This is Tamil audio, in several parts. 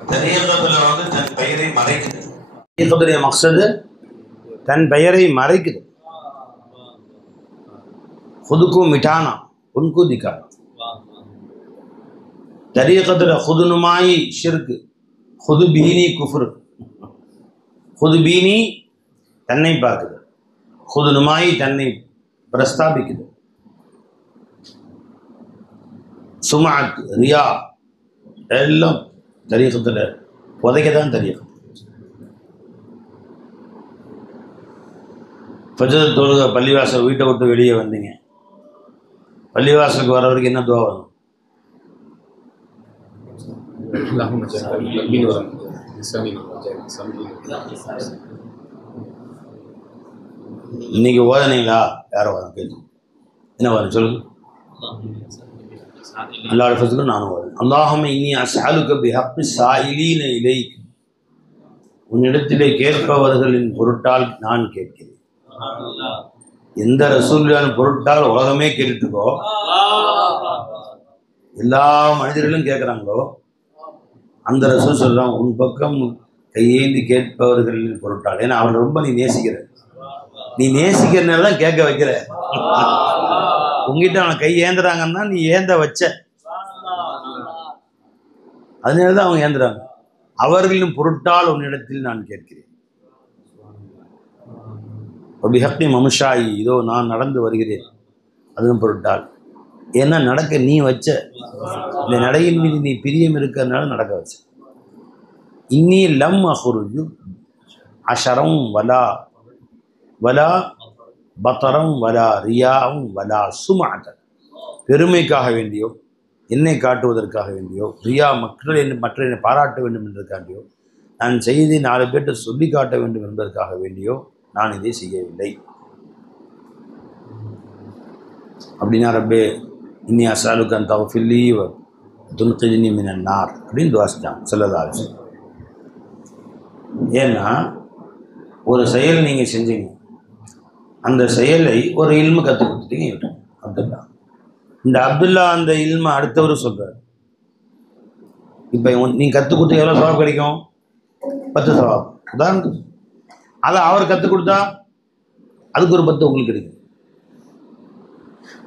தரீகத்துல தன் பெயரை மறைக்குது. தரீகத்துடைய மக்சது தன் பெயரை மறைக்குது. खुदको मिटाना, उनको दिखाना. तरीक़त खुद नुमाई शिर्क, खुद बीनी कुफ्र. खुद बीनी तन्नै பார்க்குது, खुद नुमाई தன்னை பிரஸ்தாபிக்குது. சுமஅத், ரியா எல்லாம் தரீகத்தில் உதைக்க தான் தரீகத். ஃபஜ்ர் தொழுக பள்ளிவாசல் வீட்டை விட்டு வெளியே வந்தீங்க, பள்ளிவாசலுக்கு வர வரைக்கும் என்ன துவா வரும்? இன்னைக்கு ஓதனீங்களா? யாரும் வரும் கேள்வி என்ன வரும் சொல்லுங்க. அல்லாஹ் ஃபஸ்லுக்கு நானும் ஓதேன். அல்லாஹும்ம இன்னி அஸ்அலுக பிஹக்கி ஸாயிலீன இலைக், உன்னிடத்திலே கேட்பவர்களின் பொருட்டால் நான் கேட்கிறேன். எந்த ரசூலுல்லாஹின் பொருட்டால் உலகமே கேட்டுட்டு இருக்கோ, எல்லா மனிதர்களும் கேட்குறாங்களோ, அந்த ரசூல் சொல்கிறான் உன் பக்கம் கையேந்தி கேட்பவர்களின் பொருட்டால். ஏன்னா அவரை ரொம்ப நீ நேசிக்கிற, நீ நேசிக்கிறனால தான் கேட்க வைக்கிற. உங்ககிட்ட அவனை கை ஏந்துறாங்கன்னா நீ ஏந்த வச்ச, அதனால தான் அவங்க ஏந்துறாங்க. அவர்களின் பொருட்டால் உன்னிடத்தில் நான் கேட்கிறேன். பிஹக்கி மமுஷாயி, இதோ நான் நடந்து வருகிறேன், அதுவும் பொருட்டால். ஏன்னா நடக்க நீ வச்ச, இந்த நடையின் மீது நீ பிரியம் இருக்கிறதுனால நடக்க வச்ச. இன்னி லம் அஹ்ருஜு அஷரம் வலா வலா பத்தரம் வலா ரியாவும் வலா சுமஅத், பெருமைக்காக வேண்டியோ, என்னை காட்டுவதற்காக வேண்டியோ, ரியா மக்கள் மற்ற என்னை பாராட்ட வேண்டும் என்பதற்காண்டியோ, நான் செய்தி 4 பேர்கிட்ட சொல்லி காட்ட வேண்டும் என்பதற்காக வேண்டியோ நான் இதை செய்யவில்லை. அப்படின்னா ரப்பே இன்னி அஸ்அலுக அன் தக்ஃபிர்லி வ துன்கித்னி மினன் நார் அப்படின்னு துஆ செஞ்சாங்க ஸல்லல்லாஹு அலைஹி வஸல்லம். ஏன்னா ஒரு செயல் நீங்கள் செஞ்சீங்க, அந்த செயலை ஒரு இல்மு கற்றுக் கொடுத்துட்டீங்க அப்துல்லா. இந்த அப்துல்லா அந்த இல்மை அடுத்தவர் சொல்கிறார். இப்போ நீங்கள் கற்றுக் கொடுத்து எவ்வளோ சவாப் கிடைக்கும்? 10 சவாப். உதாரணத்துக்கு அதை அவர் கற்றுக் கொடுத்தா அதுக்கு ஒரு 10 உங்களுக்கு கிடைக்கும்.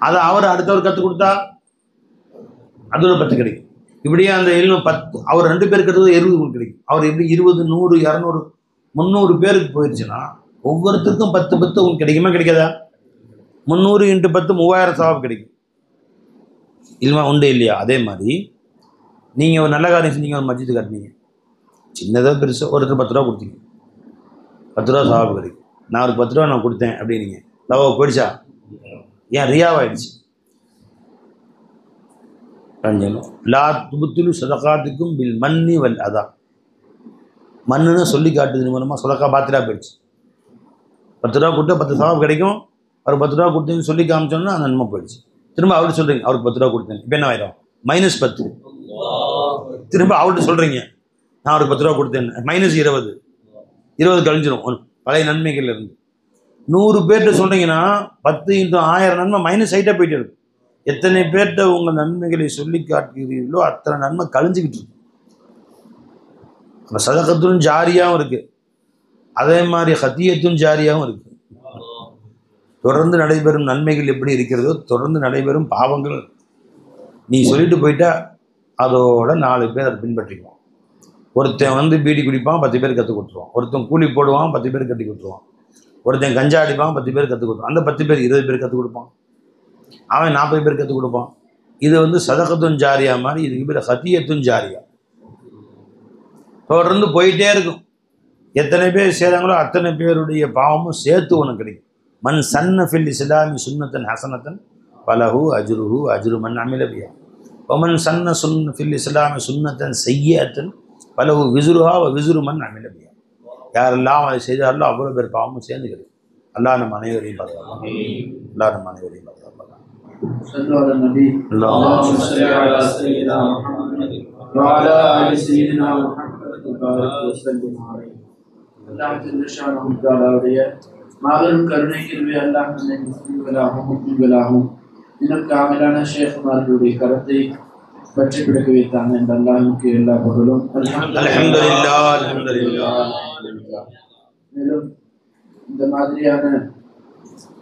அதை அவர் அடுத்தவர் கற்றுக் கொடுத்தா அது ஒரு 10 கிடைக்கும். இப்படியே அந்த இல்மு 10 அவர் 2 பேருக்கு கற்றுக்கிறது 20 உங்களுக்கு கிடைக்கும். அவர் எப்படி 20, 100, 200, 300 பேருக்கு போயிடுச்சுன்னா ஒவ்வொருத்தருக்கும் 10 உங்களுக்கு கிடைக்குமா கிடைக்காதா? 300 × 10 3000 சவாப் கிடைக்கும். இல்மா உண்டு இல்லையா? அதே மாதிரி நீங்கள் ஒரு நல்ல காரியம் செஞ்சீங்க, ஒரு மஸ்ஜித் கட்டினீங்க, சின்னதாக பெருசாக ஒருத்தர் 10 ரூபா கொடுத்தீங்க, 10 ரூபா சவாப் கிடைக்கும். நான் ஒரு 10 ரூபா நான் கொடுத்தேன் அப்படின்னீங்க, சவாப் போயிடுச்சா? ஏன் ரியாவாயிடுச்சு. லா துபுத்துலு சதகாத்துக்கும் பில் மன்னி வல் அதா, மண்ணுன்னு சொல்லி காட்டுறது மூலமாக சதகா பாத்திரா போயிடுச்சு. 10 ரூபா கொடுத்தா 10 சவாப் கிடைக்கும். அவர் 10 ரூபா கொடுத்தீங்கன்னு சொல்லி காமிச்சோன்னா அந்த நன்மை போயிடுச்சு. திரும்ப அவர்கிட்ட சொல்கிறீங்க அவருக்கு 10 ரூபா கொடுத்தேன், இப்போ என்ன ஆயிரும்? -10. திரும்ப அவர்கிட்ட சொல்கிறீங்க நான் அவருக்கு 10 ரூபா கொடுத்தேன், -20 கழிஞ்சிரும் பழைய நன்மைகள் இருந்து. 100 பேர்கிட்ட சொல்கிறீங்கன்னா 10 × 1000 நன்மை -8 போயிட்டே இருக்கும். எத்தனை பேர்கிட்ட உங்கள் நன்மைகளை சொல்லி காட்டுகிறீர்களோ அத்தனை நன்மை கழிஞ்சிக்கிட்டு இருக்கு. அப்போ சதகத்தும் ஜாரியாகவும் இருக்குது, அதே மாதிரி ஹத்தியத்தும் ஜாரியாகவும் இருக்குது. தொடர்ந்து நடைபெறும் நன்மைகள் எப்படி இருக்கிறதோ தொடர்ந்து நடைபெறும் பாவங்கள் நீ சொல்லிட்டு போயிட்டா அதோட 4 பேர் அதை பின்பற்றிக்குவான். ஒருத்தன் பீடி குடிப்பான், 10 பேர் கற்றுக் கொடுத்துருவான். ஒருத்தன் கூலி போடுவான், 10 பேர் கற்றுக் கொடுத்துருவான். ஒருத்தன் கஞ்சா அடிப்பான், 10 பேர் கற்றுக் கொடுப்பான். அந்த 10 பேர் 20 பேர் கற்றுக் கொடுப்பான். அவன் 40 பேர் கற்றுக் கொடுப்பான். இது சதகத்தும் ஜாரியா மாதிரி, இதுக்கு பேர் ஹத்தியத்தும் ஜாரியா. தொடர்ந்து போயிட்டே இருக்கும். எத்தனை பேர் செய்கிறாங்களோ அத்தனை பேருடைய பாவமும் சேர்த்து உனக்கு கிடைக்கும். மன் சன்ன ஃபில் இஸ்லாமி சுன்னத்தன் ஹசனத்தன் பலஹு அஜ்ருஹு அஜ்ரு மன் அமில பிஹா வமன் சன்ன ஃபில் இஸ்லாமி சுன்னத்தன் செய்யத்தன் பலஹு விசுருஹா வ விசுரு மன் அமில பிஹா. யாரெல்லாம் அதை செய்தார்களோ அவ்வளோ பேர் பாவமும் சேர்ந்து கிடைக்கும். அல்லாஹ் நம்ம அனைவரையும் பாதுகாப்பான். அல்லாஹ் நம்ம அனைவரையும் பாதுகாப்பான். மாபெரும் கருணை கிருபை அல்லாஹ் முஸ்லிம்களாகவும் முஸ்லிம்களாகவும் இன்னும் காமிலான ஷேக்மார்களுடைய கருத்தை பற்றி பிடிக்க வைத்தாங்க இந்த அல்லாஹ்வுக்கு எல்லா புகழும். அல்ஹம்துலில்லாஹ் அல்ஹம்துலில்லாஹ். மேலும் இந்த மாதிரியான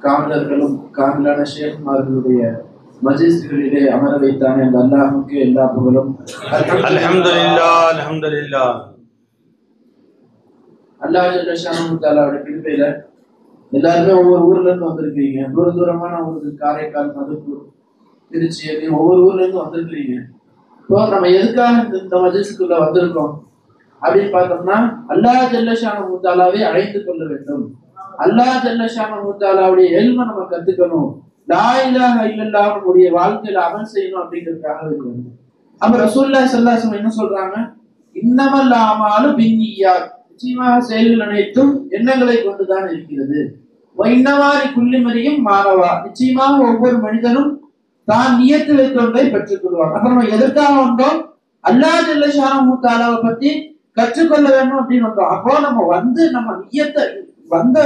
காவலர்களும் காவலான ஷேக்மார்களுடைய மஜ்லிஸ்களிலே அமர வைத்தாங்க இந்த அல்லாஹ்வுக்கு எல்லா புகழும். அல்ஹம்துலில்லாஹ் அல்ஹம்துலில்லாஹ். அல்லாஹ் ஜல்ல ஷானஹு தஆலாவோட கிருபையில எல்லாருமே ஒவ்வொரு ஊர்ல இருந்து வந்திருக்கீங்க. தூரமான ஊருக்கு, காரைக்கால், மதுக்கூர், திருச்சி, ஒவ்வொரு ஊர்ல இருந்து வந்திருக்கிறீங்க. இப்போ நம்ம எதுக்காக இந்த மஜ்லிஸ்க்குள்ள வந்திருக்கோம் அப்படின்னு பார்த்தோம்னா, அல்லாஹ் ஜல்ல ஷானஹு தஆலாவை அழைத்து கொள்ள வேண்டும். அல்லாஹ் ஜல்ல ஷானஹு தஆலாவுடைய இல்மை நம்ம கத்துக்கணும். லா இலாஹ இல்லல்லாஹ் நம்முடைய வாழ்க்கையில அமல் செய்யணும் அப்படிங்கிறதுக்காக இருக்கிறோம். அப்ப ரசூலுல்லாஹி ஸல்லல்லாஹு அலைஹி வஸல்லம் என்ன சொல்றாங்க? இன்னமல் அமாலு பின்னியாத், நிச்சயமாக செயல்கள் அனைத்தும் எண்ணங்களை கொண்டுதான் இருக்கிறது. இன்னமாரி குள்ளிமரியும் மாறவா, நிச்சயமாக ஒவ்வொரு மனிதனும் தான் நியத்து வைத்தவர்களை பெற்றுக் கொள்வாங்க. அப்ப நம்ம எதற்காக வந்தோம்? அல்லாஹ் ஜல்ல ஷானஹு தஆலாவை பத்தி கற்றுக்கொள்ள வேண்டும் அப்படின்னு வந்தோம். அப்போ நம்ம நம்ம நியத்தை வந்து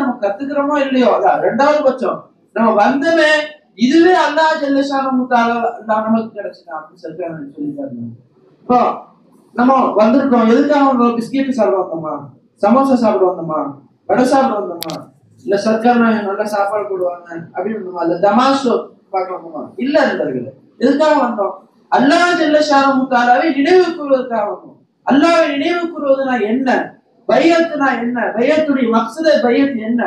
நம்ம கத்துக்கிறோமோ இல்லையோ, அதான் ரெண்டாவது பட்சம். நம்ம வந்தமே இதுவே அல்லாஹ் ஜல்ல ஷானஹு தஆலா நமக்கு கிடைச்சிட்டா அப்படின்னு சொல்லிட்டாங்க. இப்போ நம்ம வந்திருக்கோம், எதுக்காக வந்தோம்? பிஸ்கெட் சாப்பிட வந்தோமா, சமோசா சாப்பிட வந்தோமா, வடை சாப்பிட வந்தோமா, இல்ல சர்க்கார் நல்ல சாப்பாடு போடுவாங்க அப்படின்னு வந்தோமா, இல்ல தமாஷோ பார்க்க வந்தோமா? இல்ல நண்பர்களே, எதுக்காக வந்தோம்? அல்லாஹ் ஜல்ல ஷானஹு தஆலாவை நினைவு கூறுவதற்காக வந்தோம். அல்லாஹ்வை நினைவு கூறுவதுனா என்ன? பையத்துனா என்ன? பையத்துடைய மக்சதே பையத் என்ன?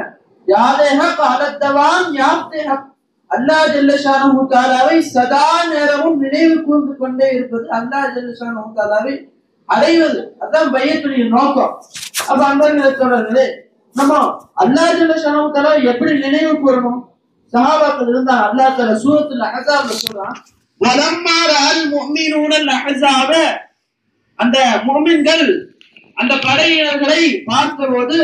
யாதே ஹக் அலத்தவாம் யாப்தே ஹக். அல்லாஹ் ஜல்ல ஷானஹு தஆலாவை சதா நேரமும் நினைவு கூர்ந்து கொண்டே இருப்பது, அல்லாஹ் ஜல்ல ஷானஹு தஆலாவை அடைவது, அதான் பையத்துடைய நோக்கம். அப்ப அன்பர்களே, தொடர்களே, நம்ம அல்லாஹ் ஜல்ல ஷானஹு தஆலாவை எப்படி நினைவு கூறணும்? சஹாபாக்கள் இருந்தாங்க. அல்லாஹ் தஆலா சூரத்துல் அஹ்ஸாப்ல சொல்றான், வலம்மா ரஅல் முஃமினூனல் அஹ்ஸாப, அந்த முஃமின்கள் அந்த படையினர்களை பார்த்தபோது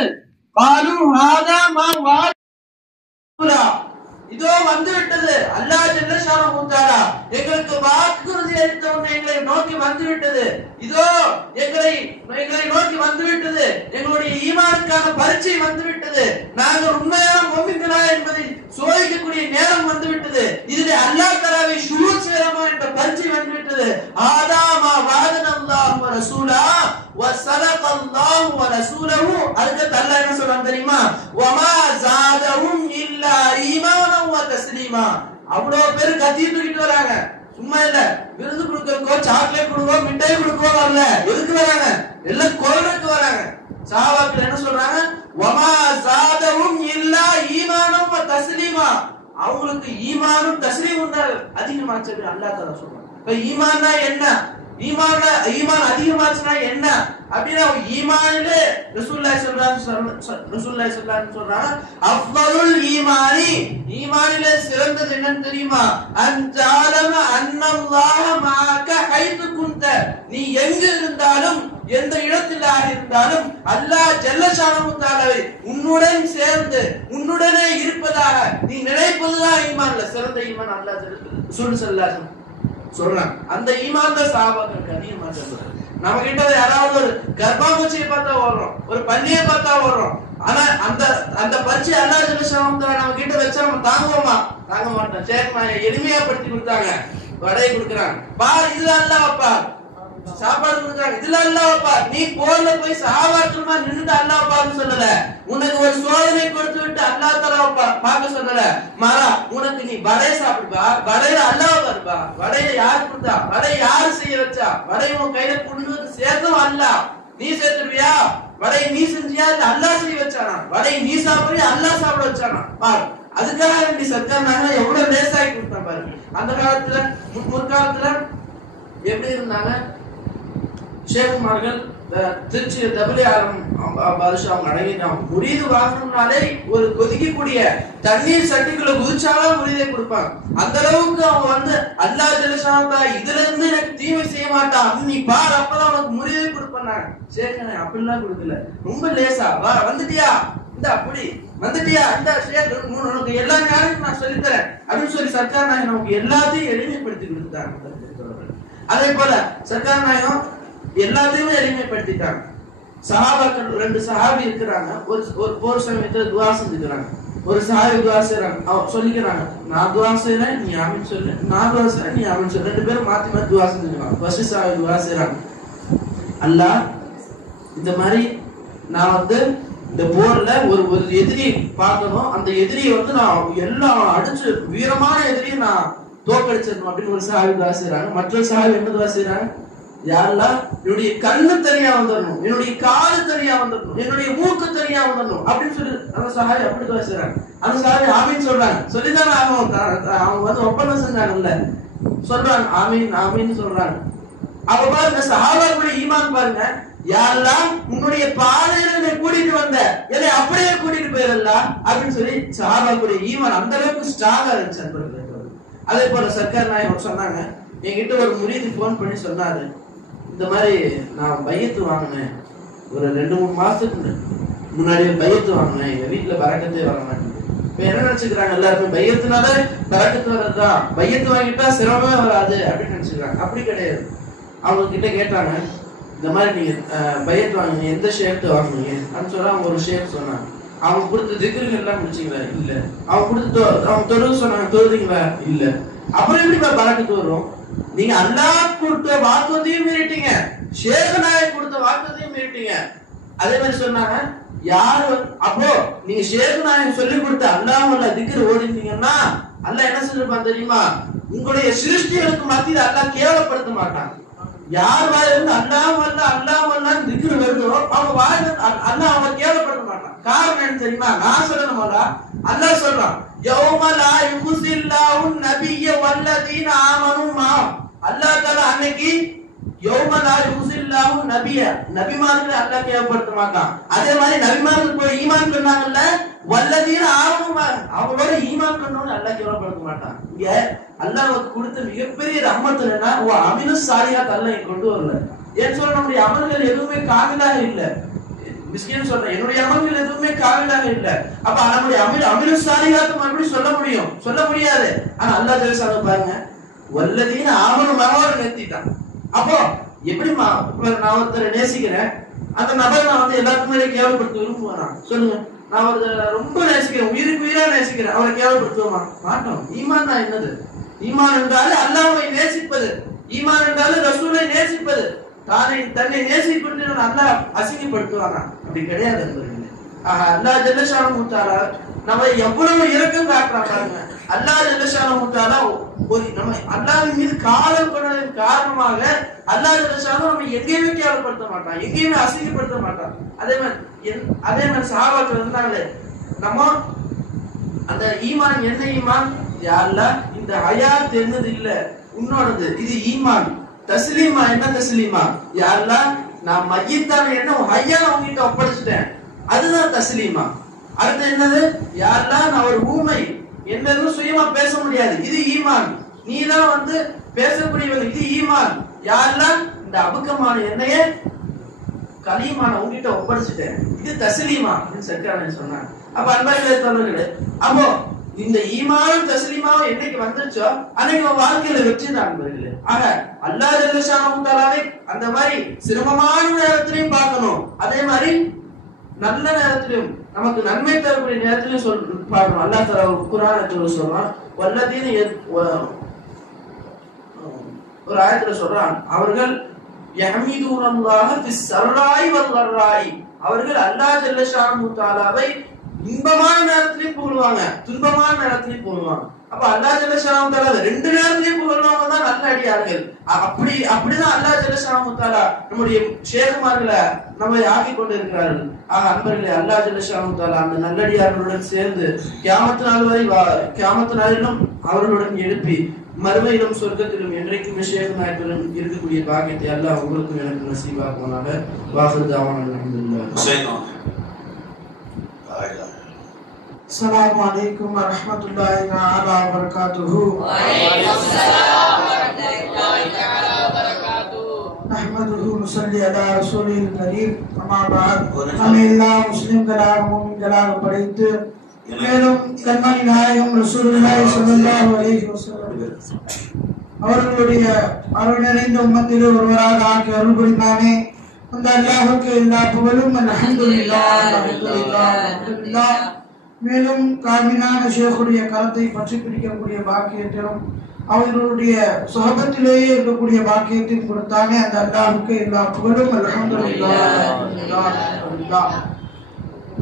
காலு ஹாதா மா வாதுலா, இதோ வந்து விட்டது, அல்லாஹ் ஜல்ல ஷானஹு தஆலா எங்களுக்கு வாக்குறுதி அளித்தவன் எங்களை நோக்கி வந்து விட்டது, இதோ எங்களை நோக்கி வந்து விட்டது, எங்களுடைய ஈமானுக்கான பரீட்சை வந்து விட்டது, நாங்கள் உண்மையான முஃமின்களா என்பதை சோதிக்கக்கூடிய நேரம் வந்து விட்டது, இதிலே அல்லாஹ் தஆலாவை ஷுஹூத் செய்யலாமா என்ற பரீட்சை வந்து விட்டது. ஆதாமா வாதனல்லாஹு வ ரசூலா வ ஸதகல்லாஹு வ ரசூலுஹு. அதுக்கு அல்லாஹ் என்ன சொல்றான் தெரியுமா? வமா ஜாதஹும் இல்லா ஈமானன் வ தஸ்லீமா. அவ்வளவு பேர் கத்தி தூக்கிட்டு வராங்க. சும்மா இல்ல, விருது கொடுக்கறதுக்கோ சாக்லேட் கொடுக்கோ மிட்டாய் கொடுக்கோ வரல. எதுக்கு வராங்க? எல்லாம் கொள்றதுக்கு வராங்க. சஹாபாக்கள் என்ன சொல்றாங்க? வமா ஜாதஹும் இல்லா ஈமானன் வ தஸ்லீமா. அவங்களுக்கு ஈமானும் தஸ்லீமும் தான் அதிகமாச்சு அல்லாஹ் தஆலா சொல்றாங்க. இப்ப ஈமான்னா என்ன? ஈமான் அதிகமாச்சுனா என்ன அப்படின்னா, ஈமானிலே ரசூலுல்லாஹி ஸல்லல்லாஹு அலைஹி சொல்றாங்க, அஃதலுல் ஈமானி, ஈமானிலே சிறந்தது என்னன்னு தெரியுமா? அன்ஜாலம அன்னல்லாஹ மாக ஹைது குன்த, நீ எங்க இருந்தாலும் எந்த இடத்திலாக இருந்தாலும் அல்லாஹ் ஜல்ல ஷானஹு தஆலாவை உன்னுடன் சேர்ந்து உன்னுடனே இருப்பதாக நீ நினைப்பதுதான் ஈமான்ல சிறந்த ஈமான். அல்லாஹ் ஸல்லல்லாஹு சொல்றாங்க. அந்த ஈமான் தான் சஹாபாக்களுக்கு அதிகமா சொல்றாங்க. நம்ம கிட்ட யாராவது ஒரு கர்ப்பாம்பூச்சியை பார்த்தா ஓடுறோம், ஒரு பன்னியை பார்த்தா ஓடுறோம். ஆனா அந்த பரிச்சை அல்லாஹ் ஜல்ல ஷானஹு தஆலா நம்ம கிட்ட வச்சா நம்ம தாங்குவோமா? தாங்க மாட்டோம். சரி, எளிமையாப்படுத்தி கொடுத்தாங்க, வடை கொடுக்குறாங்க, பார் இதுல அல்லாஹ் அப்பா சாப்பாடு கொடுக்குறாங்க, இதுல அல்லாஹ் அப்பா, நீ போர்ல போய் சஹாபாக்களுமா நின்னுட்டு அல்லாஹ் அப்பான்னு சொல்லல, உனக்கு ஒரு சோதனை கொடுத்து விட்டு அல்லாஹ் தஆலா பார்க்க சொல்லல. மாறா, உனக்கு நீ வடை சாப்பிடுப்பா, வடையில அல்லாஹ் வருப்பா, வடையை யார் கொடுத்தா, வடை யாரு செய்ய வச்சா, வடை உன் கையில கொண்டு சேர்த்தும் அல்லாஹ், நீ சேர்த்துருவியா? வடை நீ செஞ்சியா இல்ல அல்லாஹ் செய்ய வச்சானா? வடை நீ சாப்பிடுறியா அல்லாஹ் சாப்பிட வச்சானா? பாரு, அதுக்காக நீ சர்க்கார் எவ்வளவு லேசாகி கொடுத்தா பாரு. அந்த காலத்துல முற்காலத்துல எப்படி இருந்தாங்க? ஷேகுமார்கள் திருச்சி தபலி ஆலம் பாதுஷா அவங்க அடங்கிட்டாங்க. முரீது வாங்கணும்னாலே ஒரு கொதிக்கக்கூடிய தண்ணீர் சட்டிக்குள்ள குதிச்சாலும் முரீதை கொடுப்பாங்க. அந்த அளவுக்கு அவங்க வந்து அல்லாஹ் ஜல்ல ஷானஹு தஆலா இதுல இருந்து எனக்கு தீமை செய்ய மாட்டான், நீ பார், அப்பதான் உனக்கு முரீதை கொடுப்பாங்க. ஷேகனே அப்படிலாம் கொடுக்கல, ரொம்ப லேசா, வந்துட்டியா இந்த அப்படி வந்துட்டியா இந்த உனக்கு எல்லா ஞானமும் நான் சொல்லித்தரேன் அப்படின்னு சொல்லி சர்க்கார் நாயகம் நமக்கு எல்லாத்தையும் எளிமைப்படுத்தி கொடுத்தாங்க. அதே போல சர்க்கார் நாயகம் எல்லாத்தையுமே எளிமைப்படுத்திட்டாங்க. சஹாபாக்கள் 2 சஹாபி இருக்கிறாங்க. ஒரு போர் சமயத்துல துஆ செஞ்சுக்கிறாங்க. ஒரு சஹாபி துஆ செய்றாங்க, அவ சொல்லிக்கிறாங்க, நான் துஆ செய்றேன் நீ ஆமீன் சொல்லு, நான் துஆ செய்றேன் நீ ஆமீன் சொல்லு. ரெண்டு பேரும் மாத்தி மாத்தி துஆ செஞ்சுக்கலாம். ஃபர்ஸ்ட் சஹாபி துஆ செய்றாங்க, அல்லாஹ் இந்த மாதிரி நான் வந்து இந்த போர்ல ஒரு எதிரி பார்க்கணும், அந்த எதிரியை வந்து நான் எல்லாம் அடிச்சு வீரமான எதிரியை நான் தோக்கடிச்சிடணும் அப்படின்னு ஒரு சஹாபி துஆ செய்றாங்க. மற்றொரு சஹாபி என்ன துஆ செய்றாங்க, யா அல்லாஹ் என்னுடைய கண்ணு தனியா வந்துடணும், என்னுடைய காது தனியா வந்துடணும், என்னுடைய மூக்கு தனியா வந்துடணும் அப்படின்னு சொல்லி அந்த சஹாபி அப்படி துஆ செய்றாங்க. அந்த சஹாபி ஆமீன் சொல்றாங்க, சொல்லிதானே அவங்க வந்து ஒப்பந்தம் செஞ்சாங்கல்ல, சொல்றாங்க ஆமீன் ஆமீன் சொல்றாங்க. அப்ப பாருங்க சஹாபாக்களுடைய ஈமான் பாருங்க, யா அல்லாஹ் உன்னுடைய பாதையில என்னை கூட்டிட்டு வந்த, என்னை அப்படியே கூட்டிட்டு போயிடல அப்படின்னு சொல்லி சஹாபாக்களுடைய ஈமான் அந்த அளவுக்கு ஸ்ட்ராங்கா இருந்துச்சு. அதே போல சர்க்கார் நாயகம் சொன்னாங்க, என்கிட்ட ஒரு முரீது போன் பண்ணி சொன்னாரு, இந்த மாதிரி நான் பையத்து வாங்கினேன், ஒரு 2-3 மாசத்துக்கு முன்னாடி பையத்து வாங்கினேன், எங்க வீட்டுல பரக்கத்தே வாங்கினேன். இப்ப என்ன நினைச்சுக்கிறாங்க எல்லாருமே, பையத்துனால பரக்கத்து வர்றதுதான், பையத்து வாங்கிட்டா சிரமமே வராது அப்படின்னு நினைச்சுக்கிறாங்க. அப்படி கிடையாது. அவங்க கிட்ட கேட்டாங்க, இந்த மாதிரி நீங்க பையத்து வாங்குங்க, எந்த ஷேப்ட் வாங்குனீங்க அப்படின்னு சொல்ல அவங்க ஒரு ஷேப் சொன்னாங்க. அவங்க கொடுத்த திக்ருகள் எல்லாம் முடிச்சிங்களா இல்ல, அவங்க கொடுத்து அவங்க தொழுது சொன்னாங்க, தொழுதுங்களா இல்ல. அப்புறம் எப்படி பரக்கத்து வரும்? நீங்க அல்லாஹ் கொடுத்த வாக்குறுதியும் மீறிட்டீங்க, ஷேக் நாயக் கொடுத்த வாக்குறுதியும் மீறிட்டீங்க. அதே மாதிரி சொன்னாங்க, யாரு அப்போ நீங்க ஷேக் நாயக் சொல்லி கொடுத்த அல்லாஹ் திக்ர் ஓடினீங்கன்னா அல்லாஹ் என்ன சொல்லிருப்பான் தெரியுமா, உங்களுடைய சிருஷ்டிகளுக்கு மத்தியில் அல்லாஹ் கேவலப்படுத்த மாட்டான். யார் வாயிலிருந்து அல்லாஹ் அல்லாஹ் திக்ர் வருதோ அவங்க வாயில அல்லாஹ் அவங்க கேவலப்படுத்த மாட்டான். காரணம் என்ன தெரியுமா, நான் சொல்லணும்ல, அல்லாஹ் சொல்றான், யௌம லா யுஹ்ஸில்லாஹு நபிய்ய வல்லதீன ஆமனு மா, அல்லாஹ் தஆலா அன்னைக்கு யௌம லா யுஹ்ஸில்லாஹு நபிய்ய, நபிமார்களை அல்லாஹ் கேவலப்படுத்த மாட்டான். அதே மாதிரி நபிமார்கள் போய் ஈமான் பண்ணாங்கல்ல, வல்லதீன ஆமனு மா, அவங்களோட ஈமான் பண்ணவங்க அல்லாஹ் கேவலப்படுத்த மாட்டான். இங்க அல்லாஹ் கொடுத்த மிகப்பெரிய ரஹ்மத் என்னன்னா, அமினு சாலிஹாத் அல்லாஹ் கொண்டு வரல. ஏன் சொல்ற, நம்முடைய அமல்கள் எதுவுமே காமிலாக இல்ல. மிஸ்கின் சொல்றேன், என்னுடைய அமல்கள் எதுவுமே காமிலாக இல்ல. அப்ப நம்முடைய அமினு சாலிஹாத் மறுபடியும் சொல்ல முடியும், சொல்ல முடியாது. ஆனா அல்லாஹ் ஜெல்லஷானு பாருங்க, வல்லதீன ஆமனு மனோர நிறுத்திட்டான். அப்போ எப்படி நான் ஒருத்தரை நேசிக்கிறேன், அந்த நபர் நான் வந்து எல்லாருக்குமே கேவலப்படுத்த விரும்புவேனா சொல்லுங்க? நான் ஒரு ரொம்ப நேசிக்கிறேன், உயிருக்கு உயிரா நேசிக்கிறேன், அவரை கேவலப்படுத்துவோமா? மாட்டோம். ஈமான் தான் என்னது? ஈமான் என்றாலே அல்லாஹ்வை நேசிப்பது, ஈமான் என்றாலே ரசூலை நேசிப்பது. தன்னை நேசிப்பது அல்லாஹ் அசிங்கப்படுத்துவானா? அப்படி கிடையாது. அல்லாஹ் ஜல்லஷானஹு தஆலா நம்ம எவ்வளவு இரக்கம் காட்டுறான் பாருங்க. அல்லாஹ் ஜல்லஷானஹு தஆலா நம்ம அல்லாஹ்வின் மீது காதல் கொண்டதன் காரணமாக அல்லாஹ் ஜல்லஷானஹு நம்ம எங்கேயுமே கேவலப்படுத்த மாட்டான், எங்கேயுமே அசிங்கப்படுத்த மாட்டான். அதே மாதிரி சஹாபாக்கள் இருந்தாங்களே, நம்ம அந்த ஈமான் என்ன ஈமான், யா அல்லாஹ் இந்த ஹயாத் என்னது இல்ல உன்னோடது, இது ஈமான். தஸ்லீமா என்ன தஸ்லீமா, யா அல்லாஹ் நான் மய்யித்தான என்ன ஹய்யான உன்கிட்ட ஒப்படைச்சிட்டேன், அதுதான் தஸ்லீமா. அடுத்து என்னது, யா அல்லாஹ் நான் ஒரு ஊமை, என்ன சுயமா பேச முடியாது, இது ஈமான். நீதான் வந்து பேசக்கூடியவன், இது ஈமான். யா அல்லாஹ் இந்த அபுக்கமான என்னைய கலீமான உன்கிட்ட ஒப்படைச்சிட்டேன், இது தஸ்லீமா அப்படின்னு சர்க்கார் சொன்னாங்க. அப்ப அன்பார்களே தோழர்களே, அப்போ இந்த ஈமான் தஸ்லீமாவும் என்னைக்கு வந்துச்சோ அன்னைக்கு வாழ்க்கையில வெற்றி தான் நண்பர்களே. ஆக அல்லாஹ் ஜல்லஷானஹு தஆலாவை அந்த மாதிரி சிரமமான நேரத்திலையும் பார்க்கணும், அதே மாதிரி நல்ல நேரத்திலும் நமக்கு நன்மை தரக்கூடிய நேரத்திலும் பார்க்கணும். அல்லாஹ் தஆலா குர்ஆன்ல சொல்றான், வல்லதீன ஒரு ஆயத்துல சொல்றான், அவர்கள் யஹ்மிதுனல்லாஹ ஃபிஸ் ஸர்ராய் வல் ضراய், அவர்கள் அல்லாஹ் ஜல்லஷானஹு தஆலாவை இன்பமான நேரத்திலையும் புகழுவாங்க, துன்பமான நேரத்திலையும் புகழுவாங்க. அப்ப அல்லாஹ் ஜல்லஷானஹு தஆலா ரெண்டு நேரத்திலையும் புகழ்றவங்க தான் நல்ல அடியார்கள். அப்படிதான் அல்லாஹ் ஜல்லஷானஹு தஆலா நம்முடைய ஷேகுமார்களை நம்மை ஆக்கி கொண்டு இருக்கிறார்கள். ஆக அன்பர்களே, அல்லாஹ் ஜல்லஷானஹு தஆலா அந்த நல்லடியார்களுடன் சேர்ந்து கியாமத் நாள் வரை கியாமத் நாளிலும் அவர்களுடன் எழுப்பி மறுமையிலும் சொர்க்கத்திலும் என்றைக்கும் ஷேக் நாயத்துடன் இருக்கக்கூடிய பாக்கியத்தை அல்லாஹ் உங்களுக்கும் எனக்கு நசீபாக்குவானாக. வாஹிர் தஅவானா அல்ஹம்துலில்லாஹ். السلام عليكم ورحمة الله تعالى وبركاته. وعليكم السلام ورحمة الله تعالى وبركاته. نحمده ونصلي على رسوله الكريم. أما بعد, அல்லாஹ் முஸ்லிம் கலாக மூமின் கலாக படைத்து மேலும் கண்மணி நாயகம் ரசூலுல்லாஹி ஸல்லல்லாஹு அலைஹி வஸல்லம் அவர்களுடைய அருள் நிறைந்த உம்மத்திலே ஒருவராக ஆக்கி அருள் புரிந்தானே. அந்த அல்லாஹ்வுக்கு எல்லா புகழும். அல்ஹம்துலில்லாஹ் அல்ஹம்துலில்லாஹ் அல்ஹம்துலில்லாஹ். மேலும் காமினான ஷேக்குடைய கரத்தை பற்றி பிடிக்கக்கூடிய பாக்கியத்திலும் அவர்களுடைய சுஹபத்திலேயே இருக்கக்கூடிய பாக்கியத்தையும் கொடுத்தானே அந்த அல்லாஹ்வுக்கு எல்லா புகழும். அல்ஹம்துலில்லாஹ்.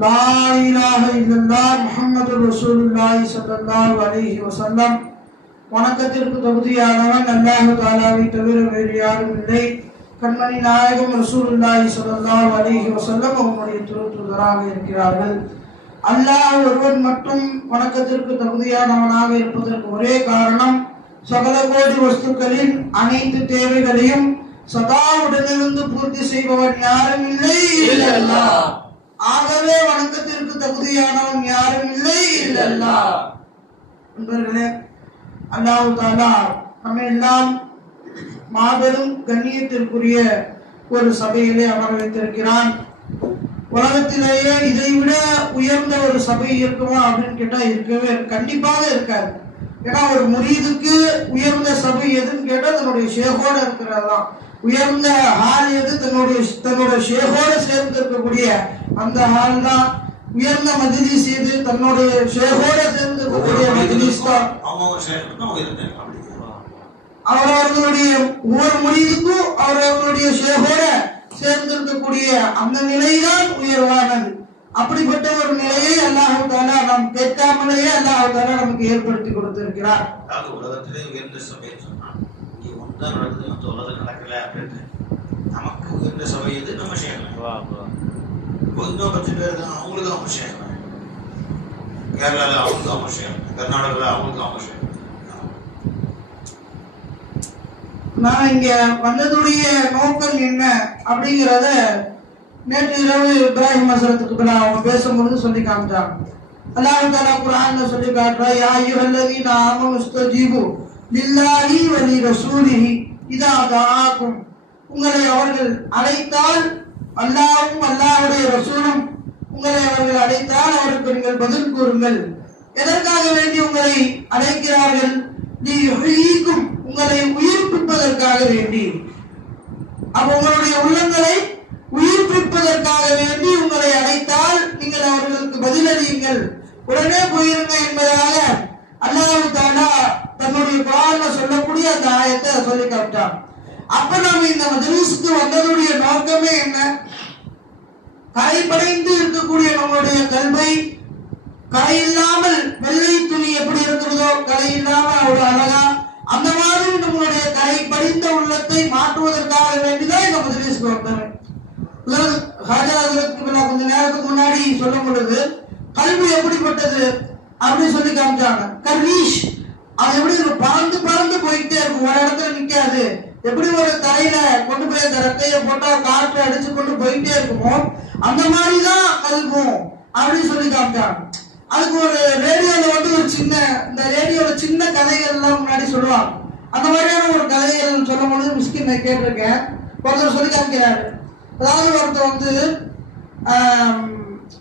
லா இலாஹ இல்லல்லாஹ் முஹம்மதுர் ரசூலுல்லாஹி ஸல்லல்லாஹு அலைஹி வஸல்லம். வணக்கத்திற்கு தகுதியானவன் அல்லாஹ் தஆலாவை தவிர வேறு யாரும் இல்லை. கண்மணி நாயகம் ரசூலுல்லாஹி ஸல்லல்லாஹு அலைஹி வஸல்லம் அவருடைய தூதராக இருக்கிறார்கள். அல்லாஹ் ஒருவன் மட்டும் வணக்கத்திற்கு தகுதியானவனாக இருப்பதற்கு ஒரே காரணம், சகல கோடி வஸ்துக்களின் அனைத்து தேவைகளையும் சதா உடனிருந்து பூர்த்தி செய்பவன் யாரும் இல்லை இல்லல்லாஹ். ஆகவே வணக்கத்திற்கு தகுதியானவன் யாரும் இல்லை இல்லல்லாஹ். நண்பர்களே, அல்லாஹ் தஆலா நம்மை எல்லாம் மாபெரும் கண்ணியத்திற்குரிய ஒரு சபையிலே அமர வைத்திருக்கிறான். உலகத்திலேயே இதைவிட உயர்ந்த ஒரு சபை இருக்குமா அப்படின்னு கேட்டா இருக்கவே கண்டிப்பாக இருக்காது. ஏன்னா ஒரு முரீதுக்கு உயர்ந்த சபை எதுன்னு கேட்டா தன்னுடைய ஷேகோட இருக்கிறதுதான். உயர்ந்த ஹால் எது? தன்னுடைய ஷேகோட சேர்ந்து இருக்கக்கூடிய அந்த ஹால் தான். உயர்ந்த மஜ்லிஸ் எது? தன்னுடைய ஷேகோட சேர்ந்து இருக்கக்கூடிய மஜ்லிஸ் தான். அவரவர்களுடைய ஒவ்வொரு முரீதுக்கும் அவரவர்களுடைய ஷேகோட சேர்ந்து இருக்கக்கூடிய அந்த நிலைதான் உயர்வானது. அப்படிப்பட்ட ஒரு நிலையை அல்லாஹ் தஆலா நாம் கேட்காமலேயே அல்லாஹ் தஆலா நமக்கு ஏற்படுத்தி கொடுத்திருக்கிறார். உலகத்திலே உயர்ந்த சபை சொன்னான், இங்க ஒன்றுதான் நடக்குது, மற்ற உலகம் நடக்கல அப்படின்னு. நமக்கு உயர்ந்த சபை எது? நம்ம ஷேகலாம். இன்னும் 10 பேர் தான், அவங்களுக்கு அவங்க ஷேகலாம். கேரளால அவங்களுக்கு அவங்க ஷேகலாம், கர்நாடகாவில் அவங்களுக்கு அவங்க ஷேகலாம். நான் இங்க வந்ததுடைய நோக்கம் என்ன அப்படிங்கிறத நேற்று இரவு இப்ராஹிம் ஹசரத்துக்கு பின்னால் அவங்க பேசும்பொழுது சொல்லி காமிச்சாங்க. அல்லாஹ் தஆலா குர்ஆன்ல சொல்லி காட்டுறார், யா அய்யுஹல்லதீன ஆமனு இஸ்தஜீபு லில்லாஹி வ லிரசூலிஹி இதா தஆக்கும். உங்களை அவர்கள் அழைத்தால், அல்லாஹ்வும் அல்லாஹ்வுடைய ரசூலும் உங்களை அவர்கள் அழைத்தால் அவருக்கு நீங்கள் பதில் கூறுங்கள். எதற்காக வேண்டி உங்களை அழைக்கிறார்கள்? லியுஹ்யீக்கும், உங்களை உயிர்ப்பிப்பதற்காக வேண்டி. அப்ப உங்களுடைய உள்ளங்களை உயிர்ப்பிப்பதற்காக வேண்டி உங்களை அழைத்தால் நீங்கள் அவர்களுக்கு பதிலளியுங்கள், உடனே போயிருங்க என்பதாக அல்லாஹ் தஆலா தன்னுடைய குர்ஆன்ல சொல்லக்கூடிய அந்த ஆயத்தை சொல்லி காட்டான். அப்ப நாம இந்த மஜ்லிஸ்க்கு வந்ததுடைய நோக்கமே என்ன? கரைப்படைந்து இருக்கக்கூடிய நம்மளுடைய கல்வை கரை இல்லாமல், வெள்ளை துணி எப்படி இருக்கிறதோ கரை இல்லாமல் அவ்வளவு அழகா, அந்த மாதிரி நம்மளுடைய கரை படிந்த உள்ளத்தை மாற்றுவதற்காக வேண்டிதான் இந்த மஜ்லிஸ்க்கு வந்தோம். கொஞ்ச நேரத்துக்கு முன்னாடி சொல்லும் பொழுது கல்வி எப்படிப்பட்டது அப்படின்னு சொல்லி காமிச்சாங்க. கர்வீஷ் அது எப்படி பறந்து பறந்து போயிட்டே இருக்கும், ஒரு இடத்துல நிக்காது. எப்படி ஒரு தரையில கொண்டு போய் அந்த ரெக்கையை போட்டா காற்று அடிச்சு கொண்டு போயிட்டே இருக்குமோ அந்த மாதிரிதான் கல்வும் அப்படின்னு சொல்லி காமிச்சாங்க. அதுக்கு ஒரு ரேடியோல ஒரு சின்ன, இந்த ரேடியோல சின்ன கதைகள் எல்லாம் முன்னாடி சொல்லுவாங்க. அந்த மாதிரியான ஒரு கதைகள் சொல்லும் பொழுது மிஸ்கின் நான் கேட்டிருக்கேன். ஒருத்தர் சொல்லி காமிக்கிறாரு, அதாவது ஒருத்தர்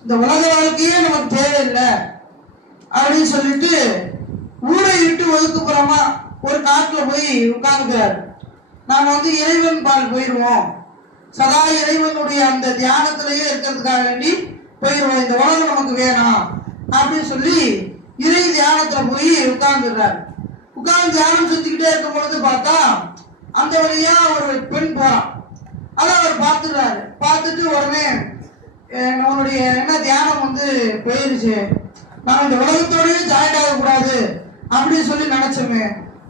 இந்த உலக வாழ்க்கையே நமக்கு தேவையில்லை அப்படின்னு சொல்லிட்டு ஊரை விட்டு ஒதுக்குப்புறமா ஒரு காட்டுல போய் உட்கார்ந்துக்கிறாரு. நாம இறைவன் பால் போயிடுவோம், சதா இறைவனுடைய அந்த தியானத்திலேயே இருக்கிறதுக்காக வேண்டி போயிடுவோம், இந்த உலகம் நமக்கு வேணாம் அப்படின்னு சொல்லி இறை தியானத்துல போய் உட்கார்ந்துடுறாரு. உட்கார்ந்து தியானம் செஞ்சுக்கிட்டே இருக்கும் பொழுது பார்த்தா அந்த வழியா ஒரு பெண் போறான். அதை அவர் பார்த்துடுறாரு. பார்த்துட்டு உடனே நம்மளுடைய என்ன தியானம் போயிருச்சு, நான் இந்த உலகத்தோடய ஜாயின் ஆகக்கூடாது அப்படின்னு சொல்லி நினைச்சோமே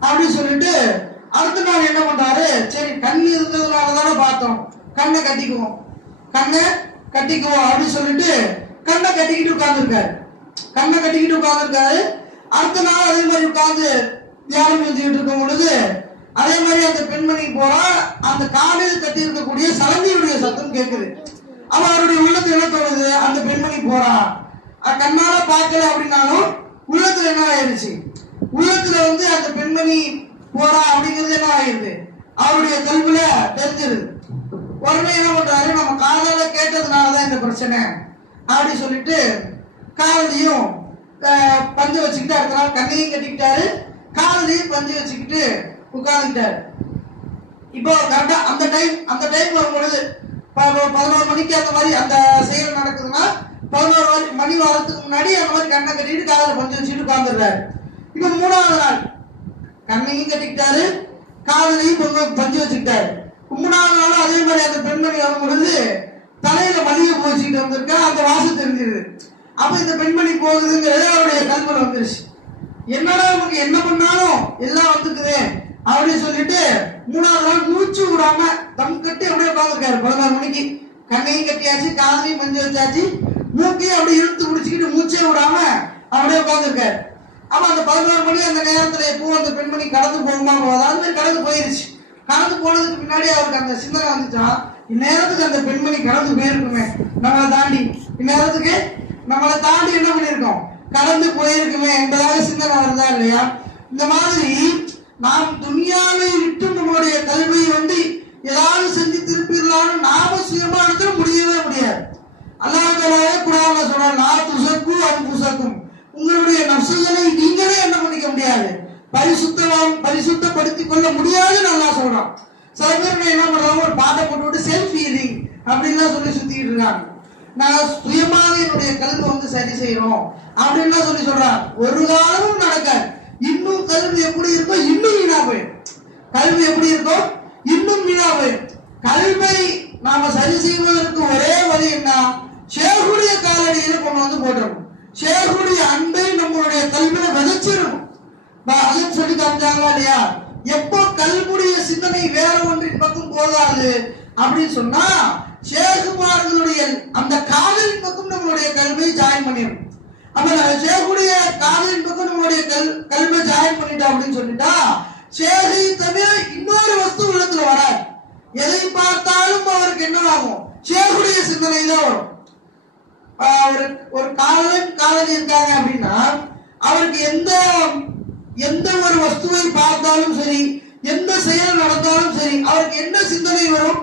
அப்படின்னு சொல்லிட்டு அடுத்த நாள் என்ன பண்றாரு, சரி கண் இருந்ததுனால தானே பார்த்தோம், கண்ணை கட்டிக்குவோம் அப்படின்னு சொல்லிட்டு கண்ணை கட்டிக்கிட்டு உட்கார்ந்துருக்காரு. அடுத்த நாள் அதே மாதிரி உட்கார்ந்து தியானம் செஞ்சுக்கிட்டு இருக்கும் பொழுது அதே மாதிரி அந்த பெண்மணி போறா, அந்த காலில் கட்டி இருக்கக்கூடிய சலங்கையுடைய சத்தம் கேட்குது. அவ அவருடைய உள்ளத்துல என்ன தோணுது, அந்த பெண்மணி போறா, கண்ணால பார்க்கல அப்படின்னாலும் உள்ளத்துல என்ன ஆயிடுச்சு, உள்ளத்துல அந்த பெண்மணி போறா அப்படிங்கிறது என்ன ஆயிடுது, அவருடைய கல்வில தெரிஞ்சிருது. உடனே என்ன பண்றாரு, நம்ம காதால கேட்டதுனாலதான் இந்த பிரச்சனை அப்படி சொல்லிட்டு காலையும் பஞ்சு வச்சுக்கிட்டு அடுத்த நாள் கண்ணையும் கட்டிக்கிட்டாரு, காலையும் பஞ்சு வச்சுக்கிட்டு உட்கார்ந்துட்டாரு. இப்போ கரெக்டா அந்த டைம் வரும் பொழுது 11 மணிக்கு அந்த மாதிரி அந்த செயல் நடக்குதுன்னா 11 மணி வரத்துக்கு முன்னாடி அந்த மாதிரி கண்ணை கட்டிட்டு காதல பஞ்சு வச்சுட்டு உட்காந்துடுறாரு. இப்ப 3வது நாள் கண்ணையும் கட்டிக்கிட்டாரு, காதலையும் பஞ்சு வச்சுக்கிட்டாரு. 3வது நாள் அதே மாதிரி அந்த பெண்மணி வரும் பொழுது தலையில மல்லிகை பூ வச்சுக்கிட்டு வந்திருக்கா, அந்த வாசம் தெரிஞ்சிருது. அப்ப இந்த பெண்மணி போகுதுங்கிறது அவருடைய கல்வியில வந்துருச்சு. என்னடா நமக்கு என்ன பண்ணாலும் எல்லாம் வந்துக்குது அப்படின்னு சொல்லிட்டு 3வது நாள் மூச்சு விடாம தம் கட்டி அப்படியே உட்காந்துருக்காரு. 11 மணிக்கு கண்ணையும் கட்டியாச்சு, காதலையும் பஞ்சு வச்சாச்சு, மூக்கையும் அப்படியே இழுத்து முடிச்சுக்கிட்டு மூச்சே விடாம அப்படியே உட்காந்துருக்காரு. அப்ப அந்த 11 மணி அந்த நேரத்துல எப்போ அந்த பெண்மணி கடந்து போகுமா போதாது கடந்து போயிருச்சு. கடந்து போனதுக்கு பின்னாடி அவருக்கு அந்த சிந்தனை வந்துச்சா, இந்நேரத்துக்கு அந்த பெண்மணி கடந்து போயிருக்குமே நம்மளை தாண்டி, இந்நேரத்துக்கு நம்மளை தாண்டி என்ன பண்ணிருக்கோம் கடந்து போயிருக்குமே என்பதாக சிந்தனை வருதா இல்லையா? இந்த மாதிரி நாம் துனியாவை விட்டு நம்மளுடைய கல்வியை வந்து ஏதாவது செஞ்சு திருப்பிடலாம்னு நாம சுயமா எடுத்து முடியவே முடியாது. அல்லாஹ் தஆலா குர்ஆன்ல சொல்றான், லா துஸக்கு அன்ஃபுஸக்கும், உங்களுடைய நஃப்ஸுகளை நீங்களே என்ன பண்ணிக்க முடியாது, பரிசுத்தப்படுத்திக் கொள்ள முடியாதுன்னு அல்லாஹ் சொல்றான். சில பேர் என்ன பண்றாங்க, ஒரு பாட்டை போட்டு செல்ஃப் ஹீலிங் அப்படின்லாம் சொல்லி சுத்திட்டு இருக்காங்க. நான் சுயமாக என்னுடைய கல்வி வந்து சரி செய்யணும் அப்படின்னு சொல்லி சொல்றாங்க. ஒரு காலமும் நடக்காது. இன்னும் கல்வி எப்படி இருக்கோ இன்னும் வீணா போயிடும். கல்வி எப்படி இருக்கோ இன்னும் வீணா போயிடும். கல்வை நாம சரி செய்வதற்கு ஒரே வழி என்ன, ஷேகுடைய காலடியில கொண்டு வந்து போட்டுறணும். ஷேகுடைய அன்பை நம்மளுடைய கல்வியில விதைச்சிடணும். அதுன்னு சொல்லி காமிச்சாங்களா இல்லையா? எப்போ கல்வியுடைய சிந்தனை வேற ஒன்றின் பக்கம் போகாது அப்படின்னு சொன்னா ஷேகுமார்களுடைய அந்த காதலின் பக்கம் நம்மளுடைய கல்வியை ஜாயின் பண்ணிடணும். அப்ப ஷேகுடைய காதலின் பக்கம் நம்மளுடைய கல்வியை ஜாயின் பண்ணிட்டோம் அப்படின்னு சொல்லிட்டா ஷேகை தவிர இன்னொரு வஸ்து உள்ளத்துல வராது. எதை பார்த்தாலும் அவருக்கு என்னவாகும், ஷேகுடைய சிந்தனை தான் வரும். ஒரு காதலி இருக்காங்க அப்படின்னா அவருக்கு எந்த ஒரு வஸ்துவை பார்த்தாலும் சரி, எந்த செயல் நடந்தாலும் சரி, அவருக்கு என்ன சிந்தனை வரும்,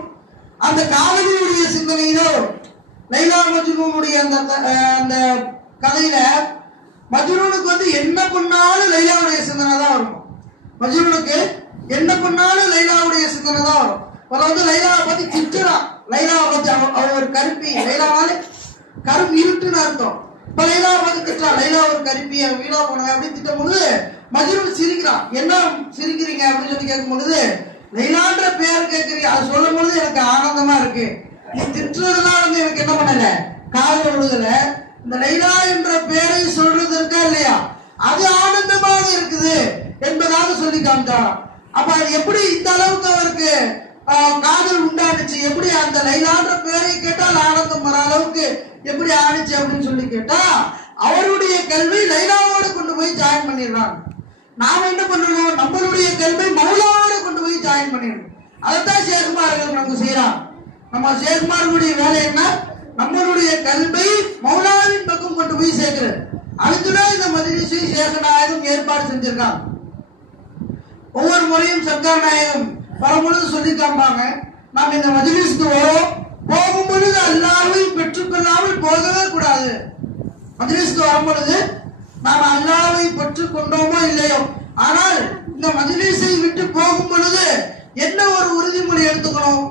அந்த காதலியுடைய சிந்தனை தான் வரும். லைலா மஜ்னூனுடைய அந்த கதையில மஜ்னூனுக்கு வந்து என்ன பண்ணாலும் லைலாவுடைய சிந்தனை தான் வரும். மஜ்னூனுக்கு என்ன பண்ணாலும் லைலாவுடைய சிந்தனை தான் வரும். வந்து லைலாவை பத்தி திட்டுறான், லைலாவை பத்தி அவ ஒரு கருப்பி, லைலாவால கரும் இருட்டுன்னு அர்த்தம். இப்ப லைலாவை பத்தி திட்டுறான், லைலா ஒரு கருப்பி, வீணா போனாங்க அப்படின்னு திட்டும் பொழுது மஜ்னூன் சிரிக்கிறான். என்ன சிரிக்கிறீங்க அப்படின்னு சொல்லி கேட்கும் பொழுது, லைலான்ற பேர் கேட்கிறீங்க, அது சொல்லும் பொழுது எனக்கு ஆனந்தமா இருக்கு, நீ திட்டுறதுலாம் வந்து எனக்கு என்ன பண்ணல காதல் விடுதல, இந்த லைலா என்ற பெயரை சொல்றது இருக்கா இல்லையா அது ஆனந்தமாக இருக்குது என்பதாக சொல்லி காமிச்சாராம். அப்ப அது எப்படி இந்த அளவுக்கு அவருக்கு காதல் உண்டானுச்சு, எப்படி அந்த லைலான்ற பெயரை கேட்டால் ஆனந்தம் வர அளவுக்கு எப்படி ஆனிச்சு அப்படின்னு சொல்லி கேட்டா அவருடைய கல்வி லைலாவோடு கொண்டு போய் ஜாயின் பண்ணிடுறாங்க. நாம என்ன பண்ணணும், நம்மளுடைய கல்வி மௌலாவோட கொண்டு போய் ஜாயின் பண்ணிடணும். அதைத்தான் ஷேகுமார்கள் நமக்கு செய்யறாங்க. நம்ம ஷேகுமார்களுடைய வேலை என்ன, நம்மளுடைய கல்வி மௌலாவின் பக்கம் கொண்டு போய் சேர்க்கிறது. அதுக்குதான் இந்த மஜ்லிஸை ஷேகநாயகம் ஏற்பாடு செஞ்சிருக்காங்க. ஒவ்வொரு முறையும் சர்க்கார் நாயகம் வரும்பொழுது சொல்லி காமிப்பாங்க, நாம் இந்த மஜ்லிஸ்க்கு வரோம், போகும் பொழுது அல்லாஹ்வை பெற்றுக்கொள்ளாமல் போகவே கூடாது. மஜ்லிஸ்க்கு வரும் பொழுது நாம் அல்லாஹ்வை பெற்றுக் கொண்டோமோ இல்லையோ, ஆனால் இந்த மஜ்லிஸை விட்டு போகும் பொழுது என்ன ஒரு உறுதிமொழி எடுத்துக்கணும்,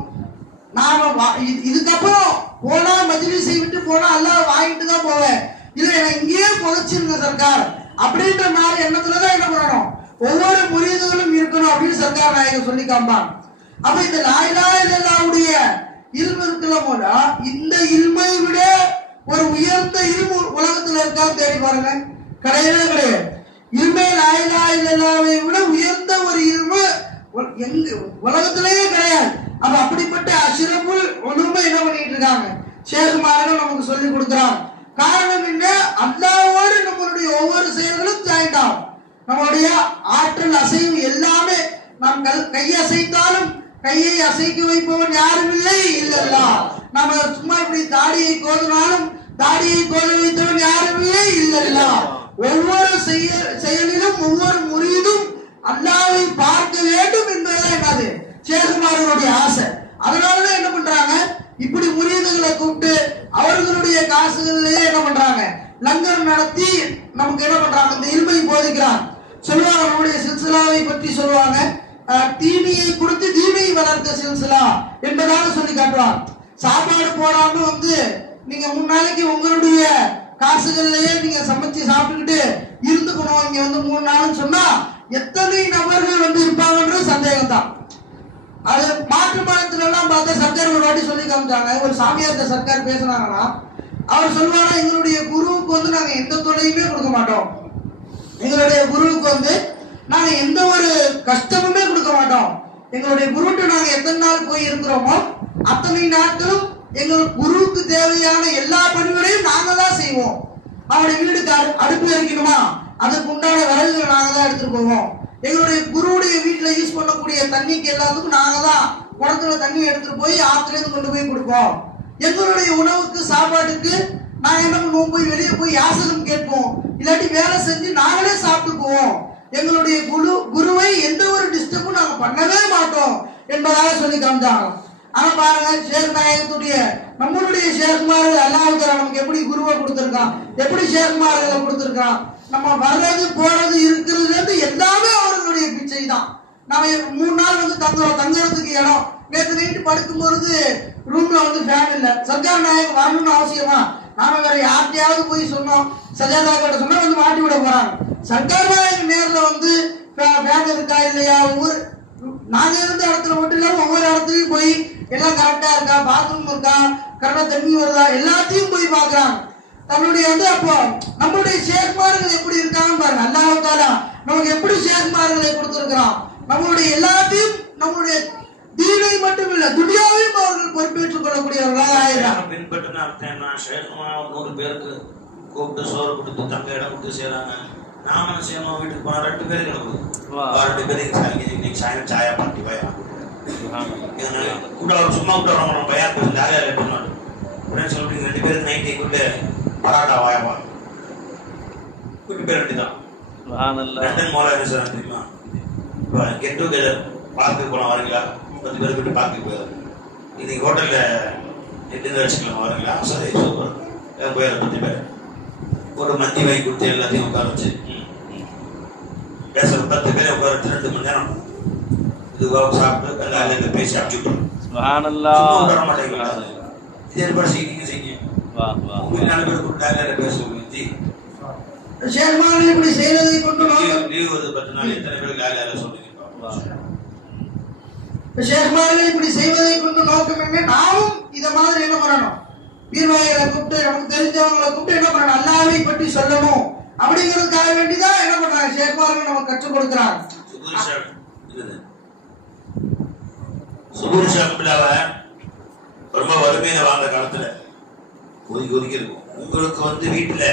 நாம இதுக்கப்புறம் போனா மஜ்லிஸை விட்டு போனா அல்லாஹ் வாங்கிட்டு தான் போவேன், இல்ல நான் இங்கேயே பொழைச்சிருங்க சர்க்கார் அப்படின்ற மாதிரி எண்ணத்துலதான் என்ன பண்ணணும், ஒவ்வொரு முரீதுகளும் இருக்கணும் அப்படின்னு சர்க்கார் நாயகம் சொல்லி காம்பாங்க. அப்ப இந்த லா இலாஹ இல்லல்லாஹ்வுடைய இல்மு இருக்குல்ல போல, இந்த இல்மை விட ஒரு உயர்ந்த இல்மு உலகத்துல இருக்கான்னு தேடி பாருங்க, கிடையவே கிடையாது. இல்மே லா இலாஹ இல்லல்லாஹ்வை விட உயர்ந்த ஒரு இல்மு எங்க உலகத்திலேயே கிடையாது. அப்ப அப்படிப்பட்ட அஷ்ரஃபுல் உலூமை என்ன பண்ணிட்டு இருக்காங்க, ஷேகுமார்கள் நமக்கு சொல்லி கொடுக்குறாங்க. காரணம் என்ன, அல்லாஹ்வோடு நம்மளுடைய ஒவ்வொரு செயல்களும் ஜாயிண்ட் ஆகும். நம்மளுடைய ஆற்றல் அசைவு எல்லாமே, நாம் கையசைத்தாலும் கையை அசைக்க வைப்பவன் யாரும் இல்லை இல்லல்லாஹ். நம்ம சும்மா இப்படி தாடியை கோதினாலும் தாடியை கோத வைத்தவன் யாரும் இல்லை இல்லல்லாஹ். ஒவ்வொரு செயலிலும் ஒவ்வொரு முரீதும் அல்லாஹ்வை பார்க்க வேண்டும் என்பதுதான் என்னது ஷேகுமார்களுடைய ஆசை. அதனாலதான் என்ன பண்றாங்க, இப்படி முரீதுகளை கூப்பிட்டு அவர்களுடைய காசுகளிலேயே என்ன பண்றாங்க, லங்கர் நடத்தி நமக்கு என்ன பண்றாங்க, இந்த இல்மை போதிக்கிறாங்க. சொல்லுவாங்க, நம்முடைய சில்சிலாவை பற்றி சொல்லுவாங்க, தீனியை கொடுத்து தீனை வளர்த்த சில்சிலா என்பதாக சொல்லி காட்டுவாங்க. சாப்பாடு போடாம வந்து நீங்க 3 நாளைக்கு உங்களுடைய காசுகள்லயே நீங்க சமைச்சு சாப்பிட்டுக்கிட்டு இருந்துக்கணும் இங்க வந்து 3 நாள்னு சொன்னா எத்தனை நபர்கள் வந்து இருப்பாங்கன்றது சந்தேகம் தான். அது மாற்று மதத்துல எல்லாம் பார்த்தா சர்க்கார் ஒரு வாட்டி சொல்லி காமிச்சாங்க. ஒரு சாமியார்ட்ட சர்க்கார் பேசினாங்கன்னா அவர் சொல்லுவாங்க, எங்களுடைய குருவுக்கு வந்து நாங்க எந்த தொலையுமே கொடுக்க மாட்டோம், எங்களுடைய குருவுக்கு வந்து நாங்க எந்த ஒரு கஷ்டமுமே கொடுக்க மாட்டோம், எங்களுடைய குருவிட்டு நாங்க எத்தனை நாள் போய் இருக்கிறோமோ அத்தனை நாட்களும் எங்கள் குருவுக்கு தேவையான எல்லா பணிகளையும் நாங்க தான் செய்வோம். அவருடைய வீடுக்கு அடுப்பு எரிக்கணுமா அதுக்கு உண்டான விறகுகளை நாங்க தான் எடுத்துட்டு போவோம். எங்களுடைய குருவுடைய வீட்டுல யூஸ் பண்ணக்கூடிய தண்ணிக்கு எல்லாத்துக்கும் நாங்க தான் குளத்துல தண்ணி எடுத்துட்டு போய் ஆத்துல இருந்து கொண்டு போய் கொடுப்போம். எங்களுடைய உணவுக்கு சாப்பாட்டுக்கு நாங்க என்ன பண்ணுவோம், போய் வெளியே போய் யாசகம் கேட்போம், இல்லாட்டி வேலை செஞ்சு நாங்களே சாப்பிட்டுக்குவோம். எங்களுடைய குருவை எந்த ஒரு டிஸ்டர்பும் நாங்க பண்ணவே மாட்டோம் என்பதாக சொல்லி காமிச்சாங்க. ஆனா பாருங்க, ஷேக் நாயகத்துடைய நம்மளுடைய ஷேக்மார்கள் அல்லாஹ் நமக்கு எப்படி குருவை கொடுத்திருக்கான், எப்படி ஷேக்மார்களை கொடுத்திருக்கான். நம்ம வர்றது போறது இருக்கிறது எல்லாமே அவர்களுடைய பிச்சை தான். நம்ம 3 நாள் வந்து தங்குறதுக்கு இடம், நேற்று நைட்டு படுக்கும் பொழுது ரூம்ல வந்து ஃபேன் இல்ல, சர்க்கார் நாயகம் வரணும்னு அவசியமா? நாம வேற யார்கிட்டயாவது போய் சொன்னோம், சஜாதா கிட்ட சொன்னா வந்து மாட்டி விட போறாங்க. சர்க்கார் நாயகம் நேர்ல வந்து ஃபேன் இருக்கா இல்லையா, ஒவ்வொரு நாங்க இருந்த இடத்துல மட்டும் இல்லாம ஒவ்வொரு இடத்துலயும் போய் எல்லாம் கரெக்டா இருக்கா, பாத்ரூம் இருக்கா, கரெக்டா தண்ணி வருதா, எல்லாத்தையும் போய் பாக்குறாங்க. தன்னுடைய வந்து அப்போ நம்மளுடைய ஷேக்மார்கள் எப்படி இருக்காங்கன்னு பாருங்க. அல்லாஹ் தஆலா நமக்கு எப்படி ஷேக்மார்களை கொடுத்திருக்கிறான். நம்மளுடைய எல்லாத்தையும் நம்மளுடைய தீனை மட்டும் இல்ல துனியாவையும் அவர்கள் பொறுப்பேற்றுக் கொள்ளக்கூடியவர்களாக ஆயிடுறாங்க. பின்பற்றின அர்த்தம் என்ன, ஷேக்மா 100 பேருக்கு கூப்பிட்டு சோறு கொடுத்து தங்க இடம் கொடுத்து செய்யறாங்க. நாம செய்யணும், வீட்டுக்கு போனா 2 பேருக்கு கிளம்புது, 2 பேருக்கு இன்னைக்கு சாயங்காலம் சாயா பார்ட்டி பயம் கூட சும்மா கூட பயம் பையன் சொல்றீங்க. 2 பேருக்கு நைட்டை கூட்டு பராட்டா வாயப்பா கூட்டு பேர் வேண்டிதான். லண்டன் மோலா என்ன சார் தெரியுமா, கெட் டுகெதர் பார்க்கு போலாம் வரீங்களா, 10 பேர் கூட்டு பார்க்கு போயிடும், இன்னைக்கு ஹோட்டல்ல டின்னர் வச்சுக்கலாம் வரீங்களா, சரி சூப்பர் போயிடும். 10 பேர் ஒரு மந்தி வாங்கி கொடுத்து எல்லாத்தையும் உட்கார வச்சு பேச 10 பேரை உட்கார வச்சு 2 மணி நேரம் இதுவாக சாப்பிட்டு எல்லாம் பேசி அடிச்சுட்டு வர மாட்டேங்களா. இது ஏற்பாடு செய்யுங்க செய்யுங்க ஷேக்மார்கள் இப்படி செய்வதை கொண்டு லீவ் வருது 10 நாள், எத்தனை பேருக்கு யார் சொல்றீங்க. ஷேக்மார்கள் இப்படி செய்வதை கொண்டு நோக்கம் என்ன, நாமும் இத மாதிரி என்ன பண்ணணும், பீர்வாய்களை கூப்பிட்டு நமக்கு தெரிஞ்சவங்களை கூப்பிட்டு என்ன பண்ணணும், அல்லாஹ்வை பற்றி சொல்லணும் அப்படிங்கிறதுக்காக வேண்டிதான் என்ன பண்றாங்க ஷேக்மார்கள் நமக்கு கற்றுக் கொடுக்கிறாங்க. சுபூர் ஷாப்பிலாவ ரொம்ப வறுமையில வாழ்ந்த காலத்துல ஒதுக்கி இருக்கும். உங்களுக்கு வந்து வீட்டுல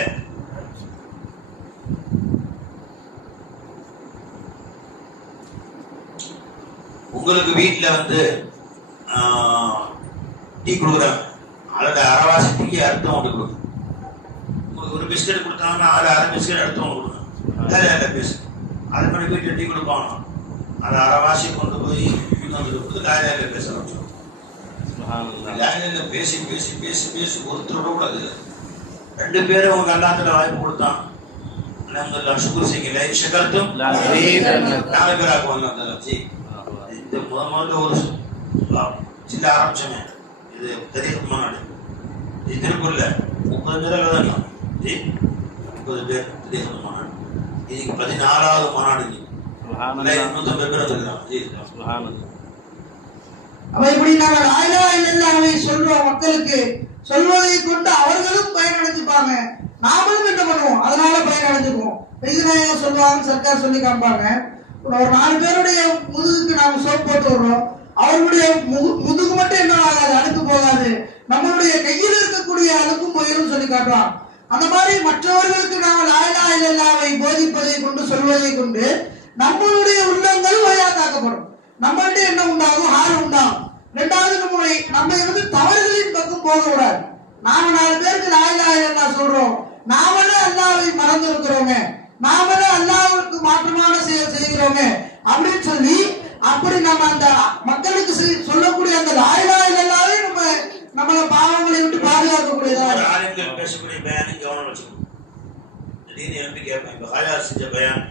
வந்து டீ கொடுக்குறாங்க, அதோட அரைவாசி டீக்கு அர்த்தம் ஒன்று கொடுக்கும். உங்களுக்கு ஒரு பிஸ்கட் கொடுத்தாங்கன்னா அரை பிஸ்கட் அர்த்தம் ஒன்று கொடுக்கணும். வேலை பேசு அது மாதிரி வீட்டில் டீ கொடுப்பாங்க, அதை அரைவாசி கொண்டு போய் இன்னொன்று கொடுத்து லாயில பேச ஆரம்பிச்சோம். லாயில பேசி பேசி பேசி பேசி ஒருத்தரோட கூட 2 பேரும் அவங்க அல்லாத்துல வாய்ப்பு கொடுத்தான். சுகுர் செய்யல ஷகர்த்தும் 4 பேராக்குவாங்க. இந்த முதல்ல ஒரு சில ஆரம்பிச்சோமே, இது பெரிய மாநாடு, இது திருப்பூர்ல 30 பேர் 30 பேர் பெரிய மாநாடு. இன்னைக்கு 14வது மாநாடு, 250 பேர் வந்துருக்காங்க. அப்ப இப்படி நாங்க லா இலாஹ இல்லல்லாஹ்வை சொல்றோம், மக்களுக்கு சொல்வதை கொண்டு அவர்களும் பயனடைஞ்சுப்பாங்க, நாமளும் என்ன பண்ணுவோம் அதனால பயனடைஞ்சுக்குவோம். பெய்தநாயகம் சொல்லுவாங்க, சர்க்கார் சொல்லி காமிப்பாங்க, ஒரு 4 பேருடைய முதுகுக்கு நாம சோப் போட்டு விடுறோம், அவர்களுடைய முதுகு மட்டும் என்ன ஆகாது, அழுக்கு போகாது, நம்மளுடைய கையில் இருக்கக்கூடிய அழுக்கும் போயிடும் சொல்லி காட்டுவாங்க. அந்த மாதிரி மற்றவர்களுக்கு நாம லா இலாஹ இல்லல்லாஹ்வை போதிப்பதை கொண்டு சொல்வதை கொண்டு நம்மளுடைய உள்ளங்களும் வழியாக்காக்கப்படும். நம்மள்ட்ட என்ன உண்டாகும், ஹால் உண்டாகும். 2வது நம்ம இருந்து தவறுகளின் பக்கம் போக கூடாது. நாம 4 பேருக்கு லா இலாஹ இல்லல்லாஹ் சொல்றோம், நாமளே அல்லாஹ்வை மறந்து இருக்கிறோமே, நாமளே அல்லாஹ்வுக்கு மாற்றமான செயல் செய்கிறோமே அப்படின்னு சொல்லி அப்படி நம்ம அந்த மக்களுக்கு சொல்லக்கூடிய அந்த லா இலாஹ இல்லல்லாஹ்வை நம்மள பாவங்களை விட்டு பாதுகாக்கக்கூடியதா ஆளுங்கள் பேசக்கூடிய பயானை கவனம் வச்சுக்கணும். திடீர்னு எழுப்பி கேட்பேன், இப்போ ஹாயார் செஞ்ச பயான்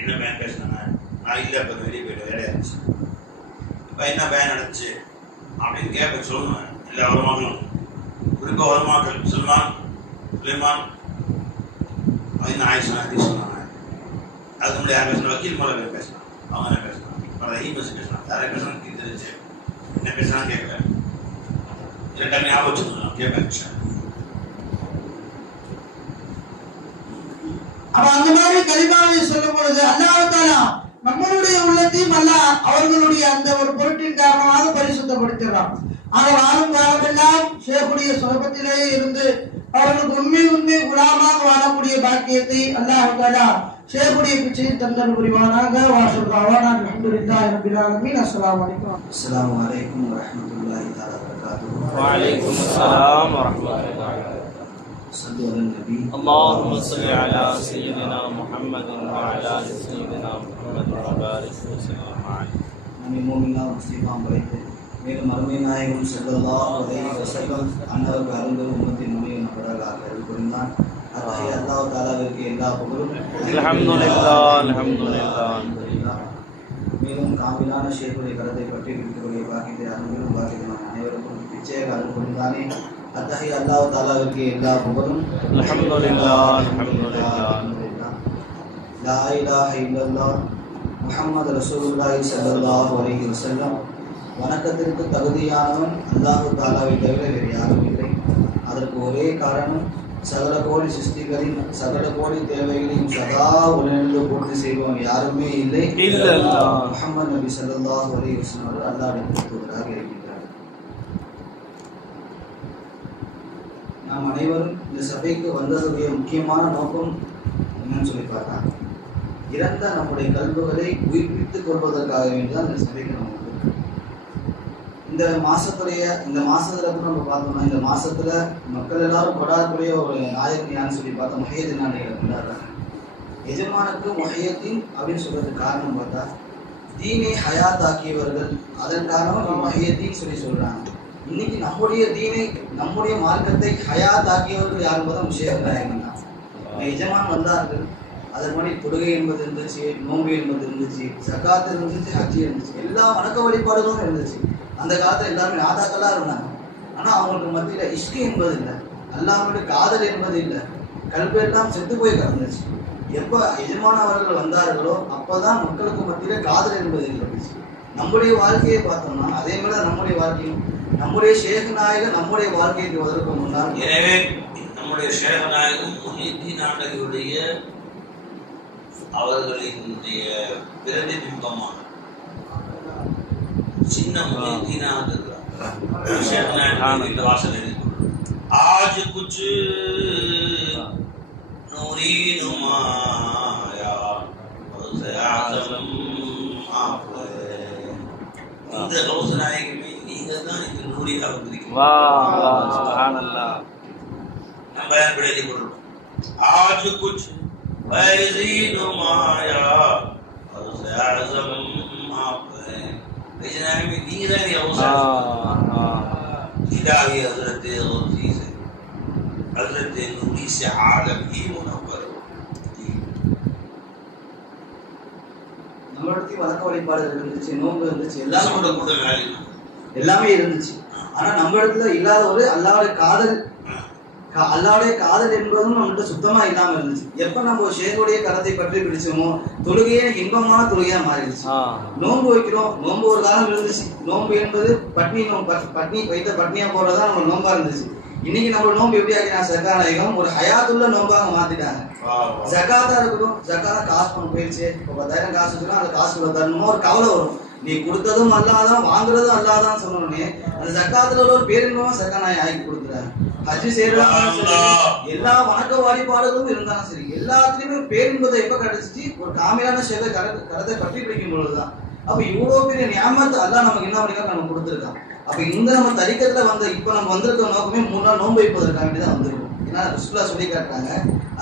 என்ன பயான் பேசினாங்க, நான் இல்லை இப்போ வெளியே போயிட்டு வேலையா இருந்துச்சு, இப்போ என்ன பயான் நடந்துச்சு அப்படின்னு கேட்ப சொல்லணும். எல்லா உலமாக்களும் குறிப்பாக வளமாக்கள் சுல்மான் சுலைமான் அவங்க ஆயிஷா சொன்னாங்க. அதுக்கு முன்னாடி யார் பேசினா வக்கீல் மேலே பேர் பேசினான், அவங்க என்ன பேசினான், ரஹீம் பஸ் பேசினான், யாரை பேசினான்னு தெரிஞ்சு என்ன பேசினான்னு கேட்கல. இரண்டாம் ஞாபகம் வச்சுக்கணும் கேட்பேன். அப்ப அந்த மாதிரி கலிமாவை சொல்லும் பொழுது அல்லாஹ் தஆலா நம்மளுடைய உள்ளத்தையும் அல்லாஹ் அவர்களுடைய அந்த ஒரு பொருட்டின் காரணமாக பரிசுத்தப்படுத்துகிறான். ஆக வாழும் காலமெல்லாம் ஷேகுடைய சுலபத்திலேயே இருந்து அவர்களுக்கு உண்மை குலாமாக வாழக்கூடிய பாக்கியத்தை அல்லாஹ் தஆலா ஷேகுடைய பிச்சையை தந்தல் புரிவானாக. வாஷுல்லாஹ் அல்ஹம்துலில்லாஹி ரப்பில் ஆலமீன். அஸ்ஸலாமு அலைக்கும். அஸ்ஸலாமு அலைக்கும் வரஹ்மத்துல்லாஹி தஆலா வபரகாத்துஹு. வ அலைக்கும் அஸ்ஸலாம் வ ரஹ்மத்துல்லாஹி வ பரகாத்துஹு. ஸல்லு அலன் நபி. اللهم صل على سيدنا محمد وعلى ال سيدنا محمد وبارك وسلم عليه. நம்மை மூமினா முஸ்லிமாம் வைத்து மேலும் அருமை நாயகம் ஸல்லல்லாஹு அலைஹி வஸல்லம் அன்னவருக்கு அருள்தரும் உம்மத்தின் நுழையும் நபராக அருள் புரிந்தான். அல்லாஹ் அல்லாஹ் தஆலாவிற்கு எல்லா புகழும். அல்ஹம்துலில்லாஹ் அல்ஹம்துலில்லாஹ். மேலும் காமிலான ஷேகுடைய கருத்தை பற்றி இருக்கக்கூடிய பாக்கியத்தை அருள்களும் பாக்கியமான அனைவருக்கும் நிச்சய அருள் புரிந்தானே. அல்லாஹ் அல்லாஹ் தஆலாவிற்கு எல்லா புகழும். அல்ஹம்துலில்லாஹ் அல்ஹம்துலில்லாஹ். லா இலாஹ இல்லல்லாஹ் முஹம்மது ரசூலுல்லாஹி ஸல்லல்லாஹு அலைஹி வஸல்லம். வணக்கத்திற்கு தகுதியானவன் அல்லாஹ் தஆலாவை தவிர வேறு யாரும் இல்லை. அதற்கு ஒரே காரணம் சகல கோடி சிருஷ்டிகளின் சகல கோடி தேவைகளையும் சதா உணர்ந்து பூர்த்தி செய்பவன் யாருமே இல்லை. முஹம்மது நபி ஸல்லல்லாஹு அலைஹி வஸல்லம் அவர்கள் அல்லாஹ்வின் தூதராக இருக்கிறார். நாம் அனைவரும் இந்த சபைக்கு வந்ததுடைய முக்கியமான நோக்கம் என்னன்னு சொல்லி பார்த்தா, இறந்த நம்முடைய கல்புகளை உயிர்ப்பித்துக் கொள்வதற்காக வேண்டிதான் இந்த சபைக்கு நம்ம வந்திருக்கோம். இந்த மாசத்துல நம்ம பார்த்தோம்னா, இந்த மாசத்துல மக்கள் எல்லாரும் கொண்டாடக்கூடிய ஒரு நாயகன் யான்னு சொல்லி பார்த்தா முஹையத்தீன் நாயகரை கொண்டாடுறாங்க. எஜமானுக்கு முஹையத்தீன் அப்படின்னு சொல்றதுக்கு காரணம் பார்த்தா, தீனை ஹயாத் ஆக்கியவர்கள், அதன் காரணம் முஹையத்தீன் சொல்லி சொல்றாங்க. இன்னைக்கு நம்முடைய தீனை நம்முடைய மார்க்கத்தை ஹயாத் ஆக்கியவர்கள் யாரும் பார்த்தா முஹையத்தீன் நாயகன் தான். எஜமான் வந்தார்கள், அதன் மாதிரி தொழுகை என்பது இருந்துச்சு, நோன்பு என்பது இருந்துச்சு, ஜகாத் இருந்துச்சு, ஹஜ்ஜி இருந்துச்சு, எல்லா வணக்க வழிபாடுகளும் இருந்துச்சு. அந்த காலத்துல எல்லாருமே நாதாக்களா இருந்தாங்க. ஆனா அவங்களுக்கு மத்தியில இஷ்கு என்பது இல்லை, அல்லாஹ்வுடைய காதல் என்பது இல்லை, கல்வி எல்லாம் செத்து போய் கிடந்துச்சு. எப்ப எஜமான அவர்கள் வந்தார்களோ அப்பதான் மக்களுக்கு மத்தியில காதல் என்பது இருந்துச்சு. நம்முடைய வாழ்க்கையை பார்த்தோம்னா அதே மாதிரி நம்முடைய வாழ்க்கையும், நம்முடைய ஷேக் நாயகர் நம்முடைய வாழ்க்கைக்கு வருவதற்கு முன்னால், எனவே நம்முடைய ஷேக் நாயகம் முஹித்தீன் நாயகருடைய அவர்களினுடைய பிரதிபிம்பமான சின்ன முஹித்தீனாக இருக்கிறார். ஷேக் நாயகம் இந்த வாசல் आज कुछ नूरी नुमाया आज़म आप இந்த கௌஸ் நாயகமே நீங்க தான் இந்த நூரியாக இருக்கிறீங்க. वाह वाह सुभान अल्लाह. हम बयान पढ़े बोल आज कुछ फैज़ी नुमाया गौस आज़म आप हैं. इजना में नीरा या गौस इलाही हजरत गौसी से हजरत नूरी से आलम ही मुनव्वर. நம்மளுடைய வழக்க வழிபாடுகள் இருந்துச்சு, நோன்பு இருந்துச்சு, எல்லாமே இருந்துச்சு. ஆனா நம்ம இடத்துல இல்லாத ஒரு அல்லாஹ்வுடைய காதல் என்பதும் நம்மகிட்ட சுத்தமா இல்லாம இருந்துச்சு. எப்ப நம்ம ஷேகுடைய கரத்தை பற்றி பிடிச்சோமோ தொழுகையே இன்பமான தொழுகையா மாறிடுச்சு. நோன்பு வைக்கிறோம், நோன்பு ஒரு காலம் இருந்துச்சு. நோன்பு என்பது பட்னியா போறதா நம்ம நோன்பா இருந்துச்சு. இன்னைக்கு நம்ம நோன்பு எப்படி ஆகினா சர்க்காநாயகம் ஒரு ஹயாத்துள்ள நோம்பாக மாத்திட்டாங்க. ஜகாத்தா இருக்கட்டும், ஜகாத்தா காசு பண்ண போயிடுச்சு, இப்போ 10,000 காசு வச்சுன்னா அந்த காசு தரணுமோ ஒரு கவலை வரும். நீ கொடுத்ததும் அல்லாதான் வாங்குறதும் அல்லாதான் சொன்னோடனே அந்த ஜகாத்துல ஒரு பேரின்பமா சர்க்காநாயகம் ஆகி கொடுக்குறாரு. ஹஜ்ஜி செய்யறாங்க, எல்லா வணக்க வழிபாடுகளும் இருந்தாலும் சரி, எல்லாத்துலயுமே பேரின்பதை எப்ப கிடைச்சிச்சு, ஒரு காமியான சேவை கரத்தை பற்றி பிடிக்கும் பொழுதுதான். அப்ப இவ்வளவு பெரிய நியாமத்தை அல்லாஹ் நமக்கு என்ன பண்ணிக்கா நம்ம கொடுத்துருக்கான். அப்ப இந்த நம்ம தரிக்கத்துல வந்த இப்ப நம்ம வந்திருக்க நோக்கமே 3 நாள் நோன்பு வைப்பதற்காக வேண்டிதான் வந்திருக்கோம். ஏன்னா ரசூலுல்லாஹ் சொல்லி காட்டுறாங்க,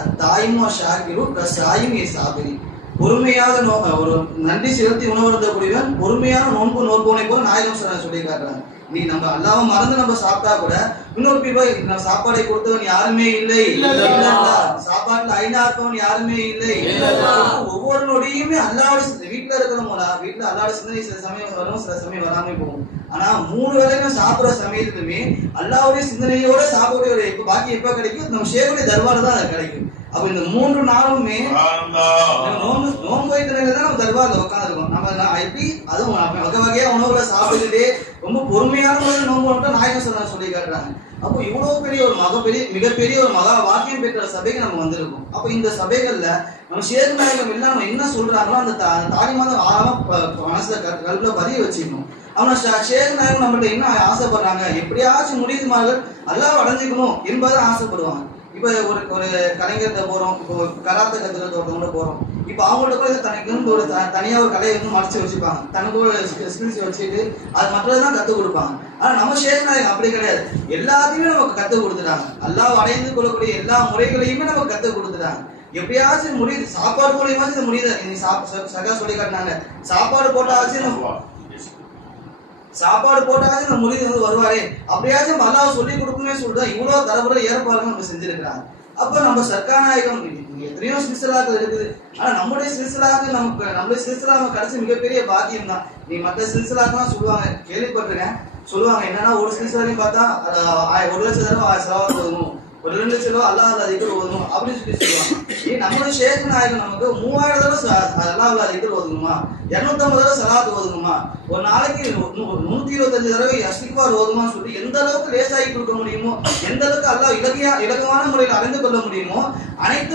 அத்தாயிமு ஷாகிரு கசாயிம் ஏ சாபிரி. பொறுமையாக ஒரு நன்றி செலுத்தி உணவருந்தக்கூடியவன் பொறுமையான நோன்புனை போல நாயகம் சொல்லி காட்டுறாங்க. இன்னைக்கு நம்ம அல்லாஹ்வை மறந்து நம்ம சாப்பிட்டா கூட இன்னொரு people சாப்பாடை கொடுத்தவன் யாருமே இல்லை, சாப்பாட்டுல ஐநாத்தவன் யாருமே இல்லை. ஒவ்வொரு நொடியுமே அல்லாஹ்வுடைய வீட்டுல இருக்கிறவங்களா, வீட்டுல அல்லாஹ்வுடைய சிந்தனை சில சமயம் வரும், சில சமயம் வராம போகும். ஆனா 3 வேளையும் சாப்பிடுற சமயத்துலயுமே அல்லாஹ்வுடைய சிந்தனையோட சாப்பிடுற ஒரு பாக்கி எப்ப கிடைக்கும்? நம்ம ஷேகுடைய தர்பார்ல தான் அது கிடைக்கும். அப்ப இந்த 3 நாளுமே நோன்பு வைக்கிற நிலையில தான் நம்ம தர்பார்ல உட்காந்துருக்கோம். நம்ம எப்படி அதுவும் வகை வகையா உணவுகளை சாப்பிட்டுக்கிட்டே ரொம்ப பொறுமையான முறையில் நோன்பு மட்டும் நாயகம் சொல்லி காட்டுறாங்க. அப்போ இவ்வளவு பெரிய ஒரு மிகப்பெரிய ஒரு மகா வாக்கியம் பெற்ற சபைக்கு நம்ம வந்திருக்கோம். அப்ப இந்த சபைகள்ல நம்ம ஷேக் நாயகம் எல்லாம் நம்ம என்ன சொல்றாங்களோ அந்த தாலிமாத ஆழமா மனசுல கல்வில பதிய வச்சுக்கணும். அவங்க ஷேக் நாயகம் நம்மள்ட்ட என்ன ஆசைப்படுறாங்க, எப்படியாச்சும் முடியுமார்கள் அல்லாஹ் அடைஞ்சிக்கணும் என்பதை ஆசைப்படுவாங்க. இப்ப ஒரு கலைஞர்கிட்ட போறோம், இப்போ கராத்தை கத்துக்கிறது ஒருத்தவங்க போறோம். இப்ப அவங்கள்ட்ட கூட தனக்கு ஒரு தனியா ஒரு கலையை வந்து மறைச்சு வச்சுப்பாங்க, தனக்கு ஒரு ஸ்கில்ஸ் வச்சுட்டு அது மற்றதான் கத்துக் கொடுப்பாங்க. ஆனா நம்ம ஷேக் நாயகம் அப்படி கிடையாது, எல்லாத்தையுமே நமக்கு கத்துக் கொடுத்துட்டாங்க. அல்லாஹ் அடைந்து கொள்ளக்கூடிய எல்லா முறைகளையுமே நமக்கு கத்துக் கொடுத்துட்டாங்க. எப்படியாச்சும் முடியுது, சாப்பாடு மூலியமாச்சும் முடியுது. சகா சொல்லி காட்டினாங்க, சாப்பாடு போட்டாச்சும் நம்ம முடிவு வந்து வருவாரே, அப்படியாச்சும் அல்லாஹ் சொல்லி கொடுக்குமே சொல்லிட்டு இவ்வளவு தரப்புல ஏற்பாடுகள் நம்ம செஞ்சிருக்கிறாங்க. அப்ப நம்ம சர்க்காநாயகம் எத்தனையோ சில்சிலாக்கள் இருக்குது. ஆனா நம்முடைய சில்சிலாக்கள் நம்மளுடைய சில்சிலா கிடைச்ச மிகப்பெரிய பாக்கியம் தான். நீ மற்ற சில்சிலாக்கெல்லாம் சொல்லுவாங்க, கேள்விப்பட்டிருக்கேன், சொல்லுவாங்க என்னன்னா ஒரு சில்சிலாலையும் பார்த்தா 1 லட்சம் தடவை செலவாக போகணும், 1 2 லட்சம் அல்லாஹ் அதிகர் ஓதணும் அப்படின்னு சொல்லுவாங்க. நம்மளுடைய ஷேக் நாயகம் நமக்கு 3000 தடவை அல்லாஹ் அதிகர் ஓதணுமா, 250 தடவை சலாத்து ஓதணுமா, ஒரு நாளைக்கு 125 தடவை அஸ்திக்பார் ஓதுமான்னு சொல்லி எந்த அளவுக்கு லேசாகி கொடுக்க முடியுமோ, எந்த அளவுக்கு அல்லாஹ் இலகுவான முறையில் அறிந்து கொள்ள முடியுமோ அனைத்து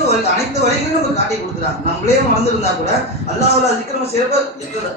வழிகளையும் நம்ம காட்டி கொடுத்துறாங்க. நம்மளே மறந்துருந்தா கூட அல்லாஹ் அதிகர் நம்ம சிறப்பாக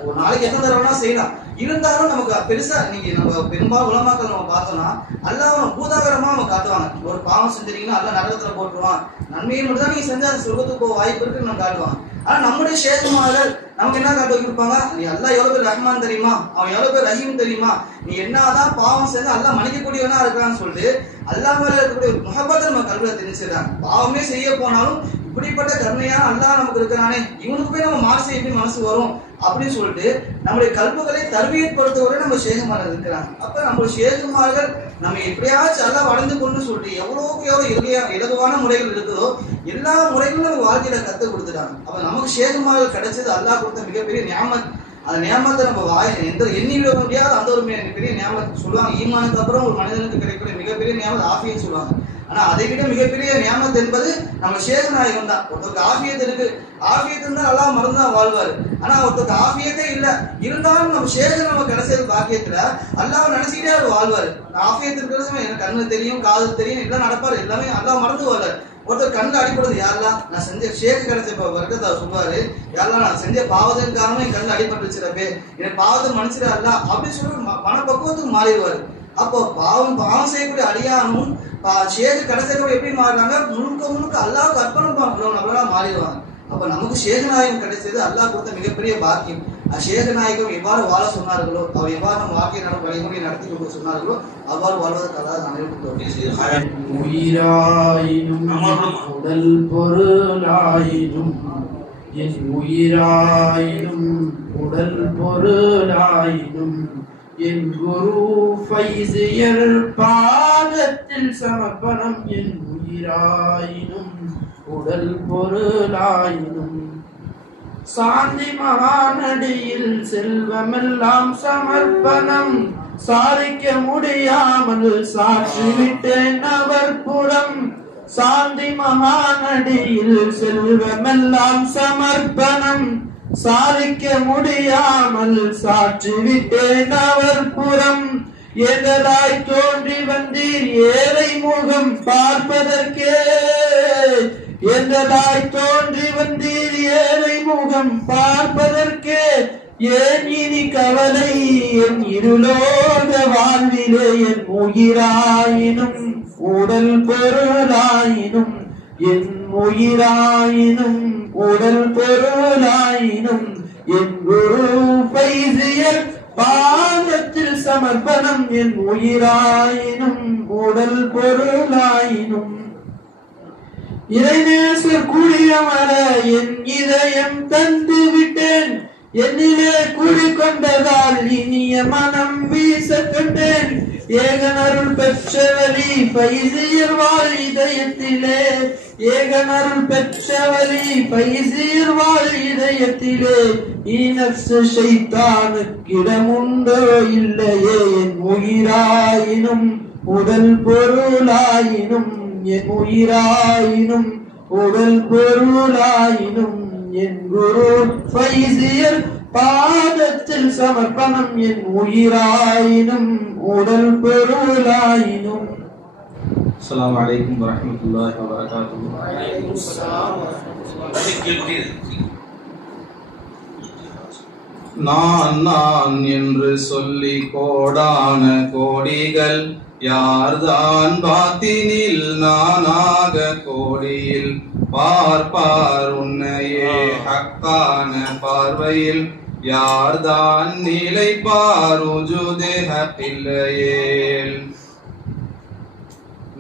ஒரு நாளைக்கு எத்தனை தடவைனா செய்யலாம். இருந்தாலும் நமக்கு பெருசா இன்னைக்கு நம்ம பெரும்பாலும் உலமாக்கள் நம்ம பார்த்தோம்னா அல்லாஹ் பூதாகரமா நம்ம காட்டுவாங்க. ஒரு பாவம் செஞ்சிருக்கீங்கன்னா அல்லாஹ் நரகத்துல போட்டுருவான், நன்மையை மட்டும் தான் நீங்க செஞ்சா சொர்க்கத்துக்கு போக வாய்ப்பு இருக்குன்னு நம்ம காட்டுவாங்க. ஆனா நம்முடைய ஷேகுமார்கள் நமக்கு என்ன காட்டு வைப்பாங்க, நீ அல்லாஹ் எவ்வளவு பேர் ரஹ்மான் தெரியுமா, அவன் எவ்வளவு பேர் ரஹீம் தெரியுமா, நீ என்னதான் பாவம் செஞ்சு அல்லாஹ் மன்னிக்கக்கூடியவனா இருக்கிறான்னு சொல்லிட்டு அல்லாஹ் மேல இருக்கக்கூடிய முஹப்பத்தை நம்ம கல்வியில தெரிஞ்சுக்கிறாங்க. பாவமே செய்ய போனாலும் இப்படிப்பட்ட கருணையா அல்லாஹ் நமக்கு இருக்கிறானே, இவனுக்கு போய் நம்ம மாறு செய்ய எப்படி மனசு வரும் அப்படின்னு சொல்லிட்டு நம்முடைய கல்புகளை தர்பியப்படுத்தவரை நம்ம ஷேகுமார்கள் இருக்கிறாங்க. அப்ப நம்மளுடைய ஷேகுமார்கள் நம்ம எப்படியாச்சும் அல்லாஹ் வளர்ந்து கொண்டு சொல்லிட்டு எவ்வளவுக்கு எவ்வளவு இலகுவான முறைகள் இருக்குதோ எல்லா முறைகளும் நம்ம வாழ்க்கையில கத்து கொடுத்துட்டாங்க. அப்ப நமக்கு ஷேகுமார்கள் கிடைச்சது அல்லாஹ் கொடுத்த மிகப்பெரிய நியாமத். அந்த நியாமத்தை நம்ம எண்ணி விட முடியாது. அந்த ஒரு பெரிய நியாமத் சொல்லுவாங்க, ஈமானுக்கு அப்புறம் ஒரு மனிதனுக்கு கிடைக்கக்கூடிய மிகப்பெரிய நியாமத் ஆஃபியன்னு சொல்லுவாங்க. ஆனா அதை விட மிகப்பெரிய நியாமத் என்பது நம்ம ஷேக் நாயகம் தான். ஒருத்தருக்கு ஆஃபியத் இருக்கு, ஆஃபியத் இருந்தா அல்லாஹ் மறந்து தான் வாழ்வாரு. ஆனா ஒருத்தருக்கு ஆஃபியத்தே இல்ல, இருந்தாலும் நம்ம ஷேக் நம்ம கிடைச்சது பாக்கியத்துல அல்லாஹ் நினைச்சுக்கிட்டே அவர் வாழ்வாரு. ஆஃபியத் இருக்கிறது எனக்கு கண்ணு தெரியும், காது தெரியும், எல்லாம் நடப்பாரு, எல்லாமே அல்லாஹ் மறந்து வாழ்வாரு. ஒருத்தர் கண்ணு அடிப்படுது, யாரெல்லாம் நான் செஞ்ச ஷேக் கிடைச்ச வர்க்கத்தை அவர் சொல்லுவாரு, யாரெல்லாம் நான் செஞ்ச பாவத்தின் காரணம் என் கண்ணு அடிபட்டுச்சுறப்பே எனக்கு பாவத்தை மன்னிச்சிடா அல்ல அப்படின்னு சொல்லி மனப்பக்குவத்துக்கு மாறிடுவாரு. அப்போ பாவம் செய்யக்கூடிய அடியானும் ஷேக் கிடைச்சவங்க எப்படி மாறுறாங்க, முழுக்க அல்லாஹ்வுக்கு அர்ப்பணம் நம்மளா மாறிடுவாங்க. அப்ப நமக்கு ஷேக் நாயகம் கிடைச்சது அல்லாஹ் கொடுத்த மிகப்பெரிய பாக்கியம். ஷேக் நாயகம் எவ்வாறு வாழ சொன்னார்களோ, அவர் எவ்வாறு நம்ம வாழ்க்கை வழிமுறை நடத்தி கொண்டு சொன்னார்களோ அவ்வாறு வாழ்வதற்கு அல்லாஹ் அனைவருக்கும் உயிராயினும் உடல் பொருளாயினும் என் உயிராயினும் உடல் பொருளாயினும் என் குரு ஃபைசியர் பாதத்தில் சமர்ப்பணம். என் உயிராயினும் உடல் பொருளாயினும் சாந்தி மகாநடியில் செல்வமெல்லாம் சமர்ப்பணம். சாதிக்க முடியாமல் சாற்றிவிட்டேன் அவர் புறம். சாந்தி மகாநடியில் செல்வமெல்லாம் சமர்ப்பணம். சாதிக்க முடியாமல் சாற்றிவிட்டேன் அவர் புறம். எதலாய் தோன்றி வந்தீர் ஏழை முகம் பார்ப்பதற்கே. எதலாய் தோன்றி வந்தீர் ஏழை முகம் பார்ப்பதற்கே. ஏன் இனி கவலை என் இருளோக வாழ்விலே. என் உயிராயினும் உடல் பொருளாயினும் என் உயிராயினும் உடல் பொருளாயினும் என் குரு ஃபைசியர் பாதத்தில் சமர்ப்பணம். என் உயிராயினும் உடல் பொருளாயினும் இறைநேசர் கூடியமர என் இதயம் தந்து விட்டேன். என்னிலே கூடிக்கொண்டதால் இனிய மனம் வீச கண்டேன். ஏகனருள் பெற்றவழி பைசியர் வாழ் இதயத்திலே ஏகனருள் பெற்றவழி பைசியர் வாழ் இதயத்திலே ஈனப்சு ஷைத்தானுக்கிடமுண்டோ இல்லையே என் உயிராயினும் உடல் பொருளாயினும் என் உயிராயினும் உடல் பொருளாயினும் என் குரு ஃபைசியர் பாதத்தில் சமர்ப்பணம் என் உயிராயினும் உடல் பொருளாயினும். அஸ்ஸலாமு அலைக்கும் வரஹ்மத்துல்லாஹி வபரகாத்துஹு. நான் நான் என்று சொல்லி கோடான கோடிகள் யார்தான் பாத்தினில் நானாக கோடியில் பார்ப்பார் உன்னையே ஹக்கான பார்வையில் யார்தான் நிலைப்பார் உஜுதே ஹக்கில்லையேல்.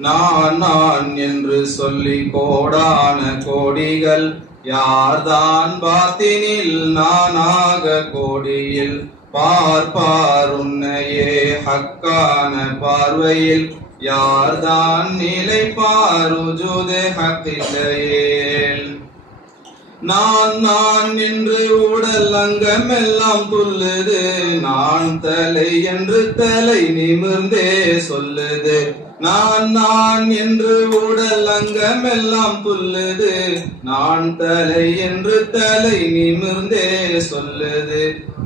நான் நான் என்று சொல்லி கோடான கோடிகள் யார்தான் பாத்தினில் நானாக கோடியில் பார்ப்பார் உன்னையே ஹக்கான பார்வையில் யார்தான் நிலைப்பார் உஜுதே ஹக்கில்லையேல். நான் நான் என்று உடல் அங்கமெல்லாம் துள்ளுது நான் தலை என்று தலை நிமிர்ந்தே சொல்லுது. நான் நான் என்று உடல் அங்கமெல்லாம் துள்ளுது நான் தலை என்று தலை நிமிர்ந்தே சொல்லுது.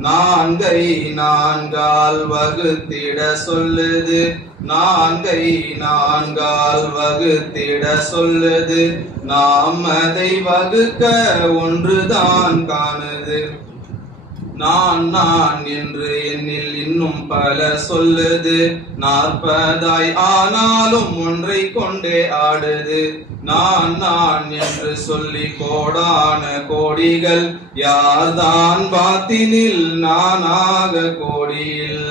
நான்கை நான்கால் வகுத்திட சொல்லுது நான்கை நான்கால் வகுத்திட சொல்லுது. நாம் அதை வகுக்க ஒன்றுதான் காணுது. நான் நான் என்று என்னில் இன்னும் பல சொல்லுது 40 ஆனாலும் ஒன்றை கொண்டே ஆடுது. நான் நான் என்று சொல்லி கோடான கோடிகள் யார்தான் பாத்தினில் நானாக கோடியில்.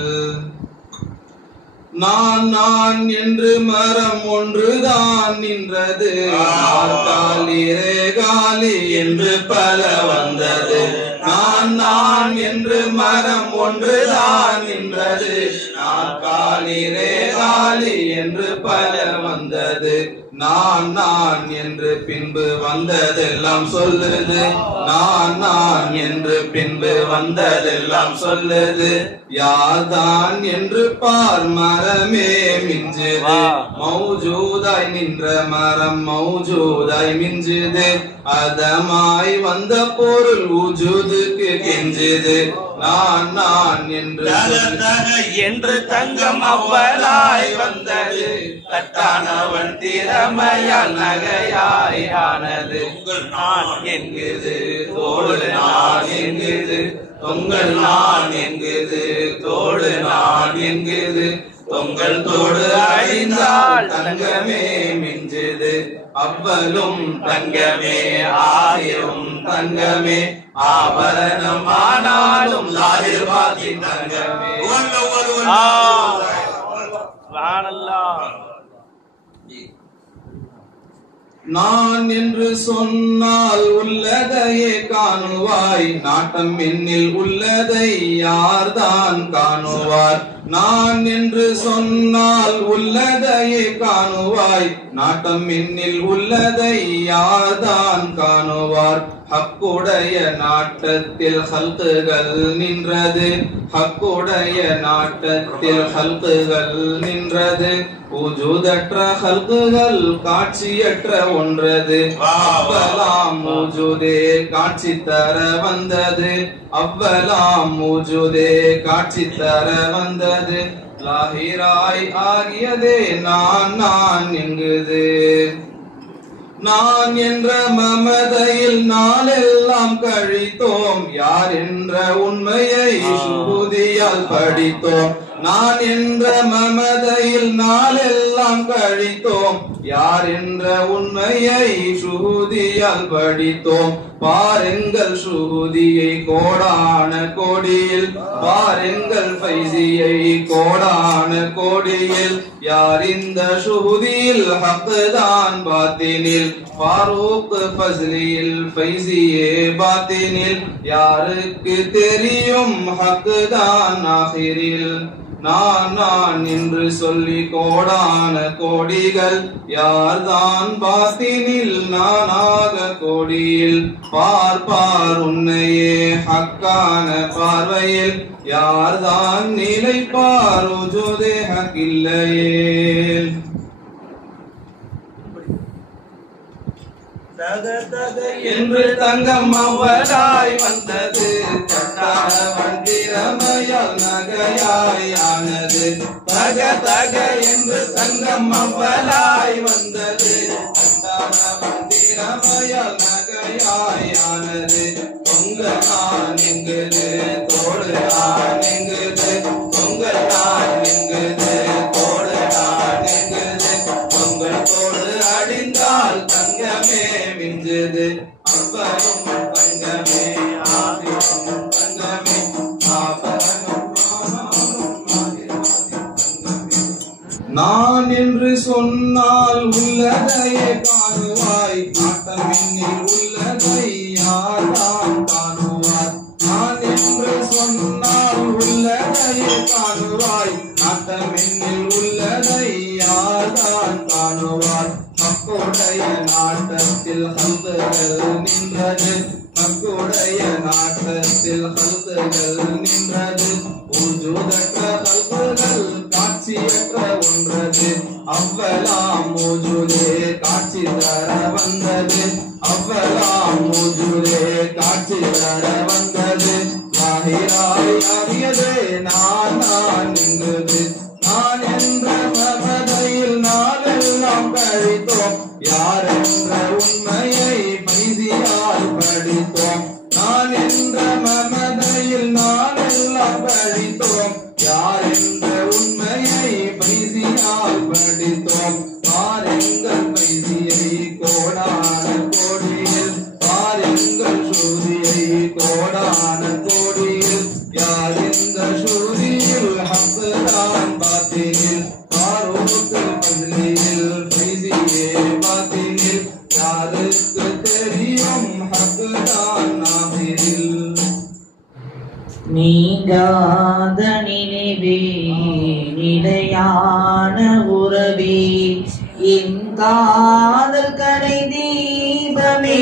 நான் நான் என்று மரம் ஒன்றுதான் நின்றது நாற்காலி ரேகாலி என்று பல வந்தது. நான் நான் என்று மரம் ஒன்றுதான் நின்றது நாற்காலி ரேகாலி என்று பல வந்தது. நான் நான் என்று பின்பு வந்ததெல்லாம் சொல்லுது நான் நான் என்று பின்பு வந்ததெல்லாம் சொல்லுது. யார்தான் என்று பார் மரமே மிஞ்சுது மௌஜூதாய் நின்ற மரம் மௌஜூதாய் மிஞ்சுது. அதமாய் வந்த பொருள் உஜூதுக்கு கெஞ்சுது. நான் நான் என்று தங்கம் அவ்வளாய் வந்தது தட்டானவன் திறமையால் நகையாய் ஆனது. நான் என்குது தோடு நான் என்குது தொங்கல் நான் என்குது தோடு நான் என்குது. தொங்கல் தோடு அழிந்தால் தங்கமே மிஞ்சுது. அவ்வளும் தங்கமே ஆயிரம் தங்கமே ஆபரணம் ஆனாலும் லாஹிர்வாதி தங்கமே. நான் என்று சொன்னால் உள்ளதையே காணுவாய் நாட்டம் என்னில் உள்ளதை யார்தான் காணுவார். நான் என்று சொன்னால் உள்ளதையே காணுவாய் நாட்டம் என்னில் உள்ளதை யார்தான் காணுவார். ஹக்குடைய நாட்டத்தில் ஹல்குகள் நின்றது ஹக்குடைய நாட்டத்தில் ஹல்குகள் நின்றது. உஜூதற்ற ஹல்குகள் காட்சியற்ற ஒன்றது. அவ்வலாம் உஜூதே காட்சி தர வந்தது அவ்வலாம் உஜூதே காட்சி தர வந்தது. லாஹிராய் ஆகியதே நான் நான் என்குது. நான் என்ற மமதையில் நாளெல்லாம் கழித்தோம் யார் என்ற உண்மையை சுருதியால் படித்தோம். நான் என்ற மமதையில் நாளெல்லாம் கழித்தோம் யார் என்ற உண்மையை சுருதியால் படித்தோம். பாருங்கள் சுருதியை கோடான கோடியில் பாருங்கள் ஃபைசியை கோடான கோடியில். யார் இந்த சுருதியில் ஹக்குதான் பாத்தினில் ஃபாரூக் ஃபஸ்லியில் ஃபைசியே பாத்தினில். யாருக்கு தெரியும் ஹக்குதான் ஆகிரில். நான் நான் என்று சொல்லி கோடான கோடிகள் யார்தான் பாத்தினில் நானாக கோடியில் பார்ப்பார் உன்னையே ஹக்கான பார்வையில் யார்தான் நிலைப்பார் உஜுதே ஹக்கில்லையே. தக தக என்று தங்கம் அவளாய் வந்தது கட்டான வண்டிரமையால் நகையாய் ஆனது. தக தக என்று தங்கம் அவளாய் வந்தது கட்டான வண்டிரமையால் நகையாய் ஆனது. பொங்கல் நான் எங்குது தோடு நான் எங்குது பொங்கல் நான் எங்குது தோடு நான் எங்குது பொங்கல் தோடு அடிந்தால் தங்கமே மிஞ்சது அப்பரும் தங்கமே ஆதிரும் தங்கமே ஆபரணம் நான் என்று சொன்னால் உள்ளதையே காணுவாய் நாட்டமின்னில் உள்ளதை யார்தான் காணுவார். நான் என்று சொன்னால் உள்ளதையே காணுவாய் நாட்டமின்னில் உள்ளதை யார்தான் காணுவார். மக்களுடைய நாட்டத்தில் ஹல்குகள் நின்றது மக்களுடைய நாட்டத்தில் ஹல்குகள் நின்றது. ஊஜூதற்ற ஹல்குகள் காட்சியற்ற ஒன்றது அவ்வலாம் மூஜுலே காட்சி தர வந்தது அவ்வலாம் மூஜுலே காட்சி தர வந்தது. லாஹிராய் அறியதே நான் நான் என்கிறது நான் என்ற மமதையில் நாளெல்லாம் கழித்தோம் யார் என்ற உண்மையை பைசியால் படித்தோம். நான் என்ற மமதையில் நாளெல்லாம் கழித்தோம் யார் என்ற உண்மையை பைசியால் படித்தோம். பாருங்கள் பைசியை கோடான கோடியில் பாருங்கள் சூரியை கோடான கோடியில் யார் இந்த சூரியில் ஹக்குதான் பாத்தினில் பாரூக்கு பத்னியில் பைசியே பாத்தினில் யாருக்கு தெரியும் ஹக்குதான் நாபிரில். நீங்காத நினைவே நிலையான உறவே என் காதல் கடை தீபமே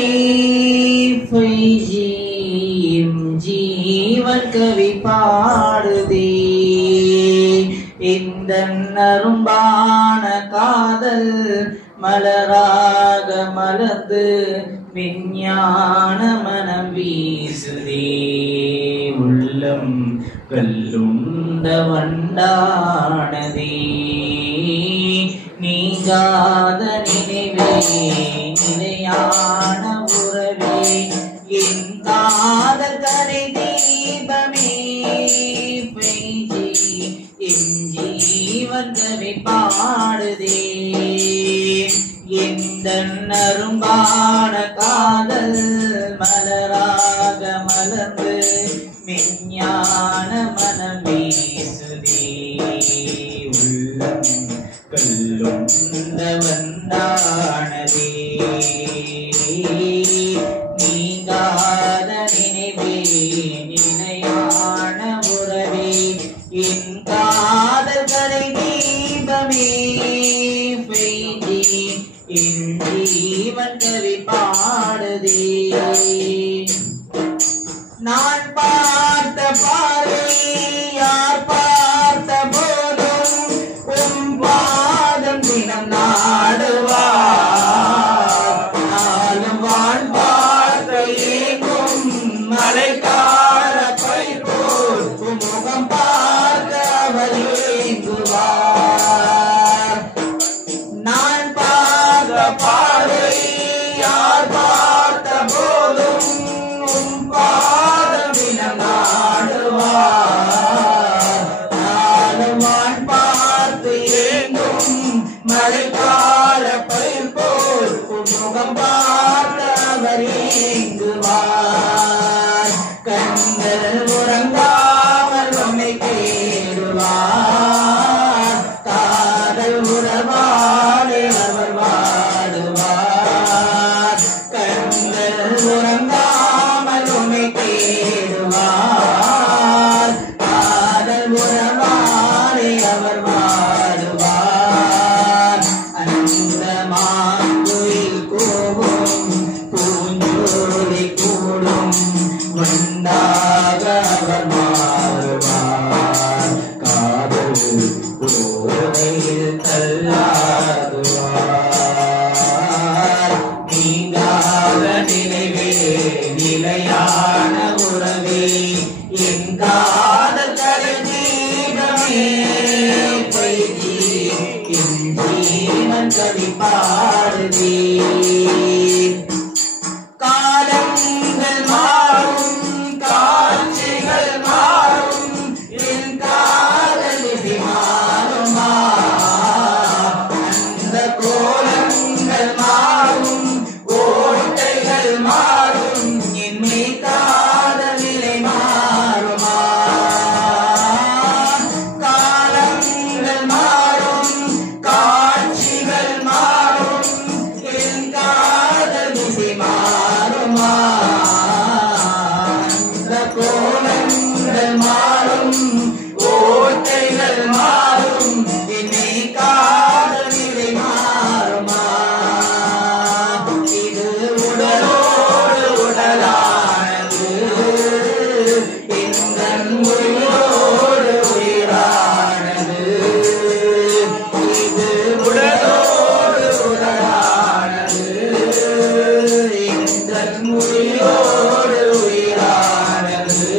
ஜீவன் கவி பாடுதே இந்த அரும்பான காதல் மலராக மலர்ந்து விஞ்ஞான மனம் வீசுதே உள்ளம் கல்லுண்ட வண்டானதே. நீங்காத நினைவே நிலையான உறவே என் காதல் கரை தீபமே என் ஜீவன் கவி பாடுதே இந்த அரும்பான காதல் மலராக மலர்ந்து விஞ்ஞான மனம் வீசுதே உள்ளம் கல்லுண்ட வந்தானதே. நீங்காத நினைவே நிலையான உறவே என் காதல் கரை தீபமே என் ஜீவன் கவி பாடுதே. நான் பார்த்த பாதை யார் பார்த்த போதும் உம் பாதம் தினம் நாடுவார். நாளும் வான் பார்த்த ஏங்கும் மலைக்கார பயிர் போல் முகம் பார்த்த அவர் ஏங்குவார். நான் பார்த்த பாதை யார் பார்த்த போதும் உம் பாதம் தினம் நாடுவார். நாளும் வான் பார்த்து ஏங்கும் மழைக்கால பயிர் போல் முகம் பார்த்த அவர் ஏங்குவார். கண்கள் உறங்காமல் உன்னை தேடுவார். காதல் உறவாலே அவர் வாடுவார். கண்கள் உறங்காமல் உன்னை தேடுவார். காதல் உறவாலே ஜீவன் கவி பாடுதே. காலங்கள் மாறும் காட்சிகள் மாறும் என் காதல் விதி மாறுமா. அந்த கோலங்கள் மாறும் கோட்டைகள் மாறும் என்னை காதலிலை மாறுமா. காலங்கள் மாறும் காட்சிகள் மாறும் என் காதல் விதி மாறுமா. அந்த கோலங்கள் மாறும் கோட்டைகள் மாறும் என்னை காதலிலை மாறுமா. இது உடலோடு உடலானது எங்கள் உயிரோடு உயிரானது. இது உடலோடு உடலானது எங்கள் உயிரோடு உயிரானது.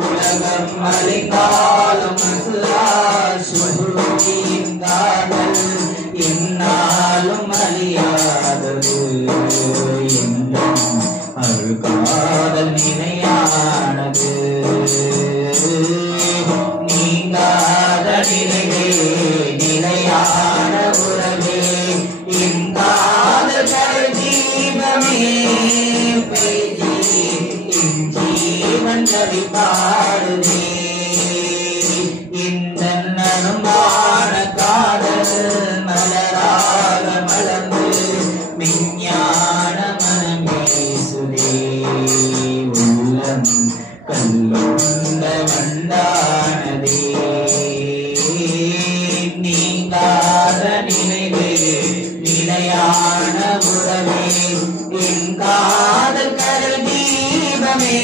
உலகம் அழிந்தாலும் சுருங்கியிருந்தார்கள் என்னாலும் அழியாதது. அழுகாதல் நிலையானது. நீங்காத நிலையே நிலையான உறவே என் காதல் தீபமே என் ஜீவன் கவி பாடுதே. இந்த நனுமான காதல் மலராக மலர்ந்து விஞ்ஞான மனமேசுதே. உள்ளம் கல்லுண்ட வண்டானதே. நீங்காத நினைவே நிலையான உறவே என் காதல் கரை தீபமே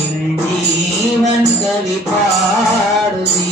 என் ஜீவன் கவி பாடுதே.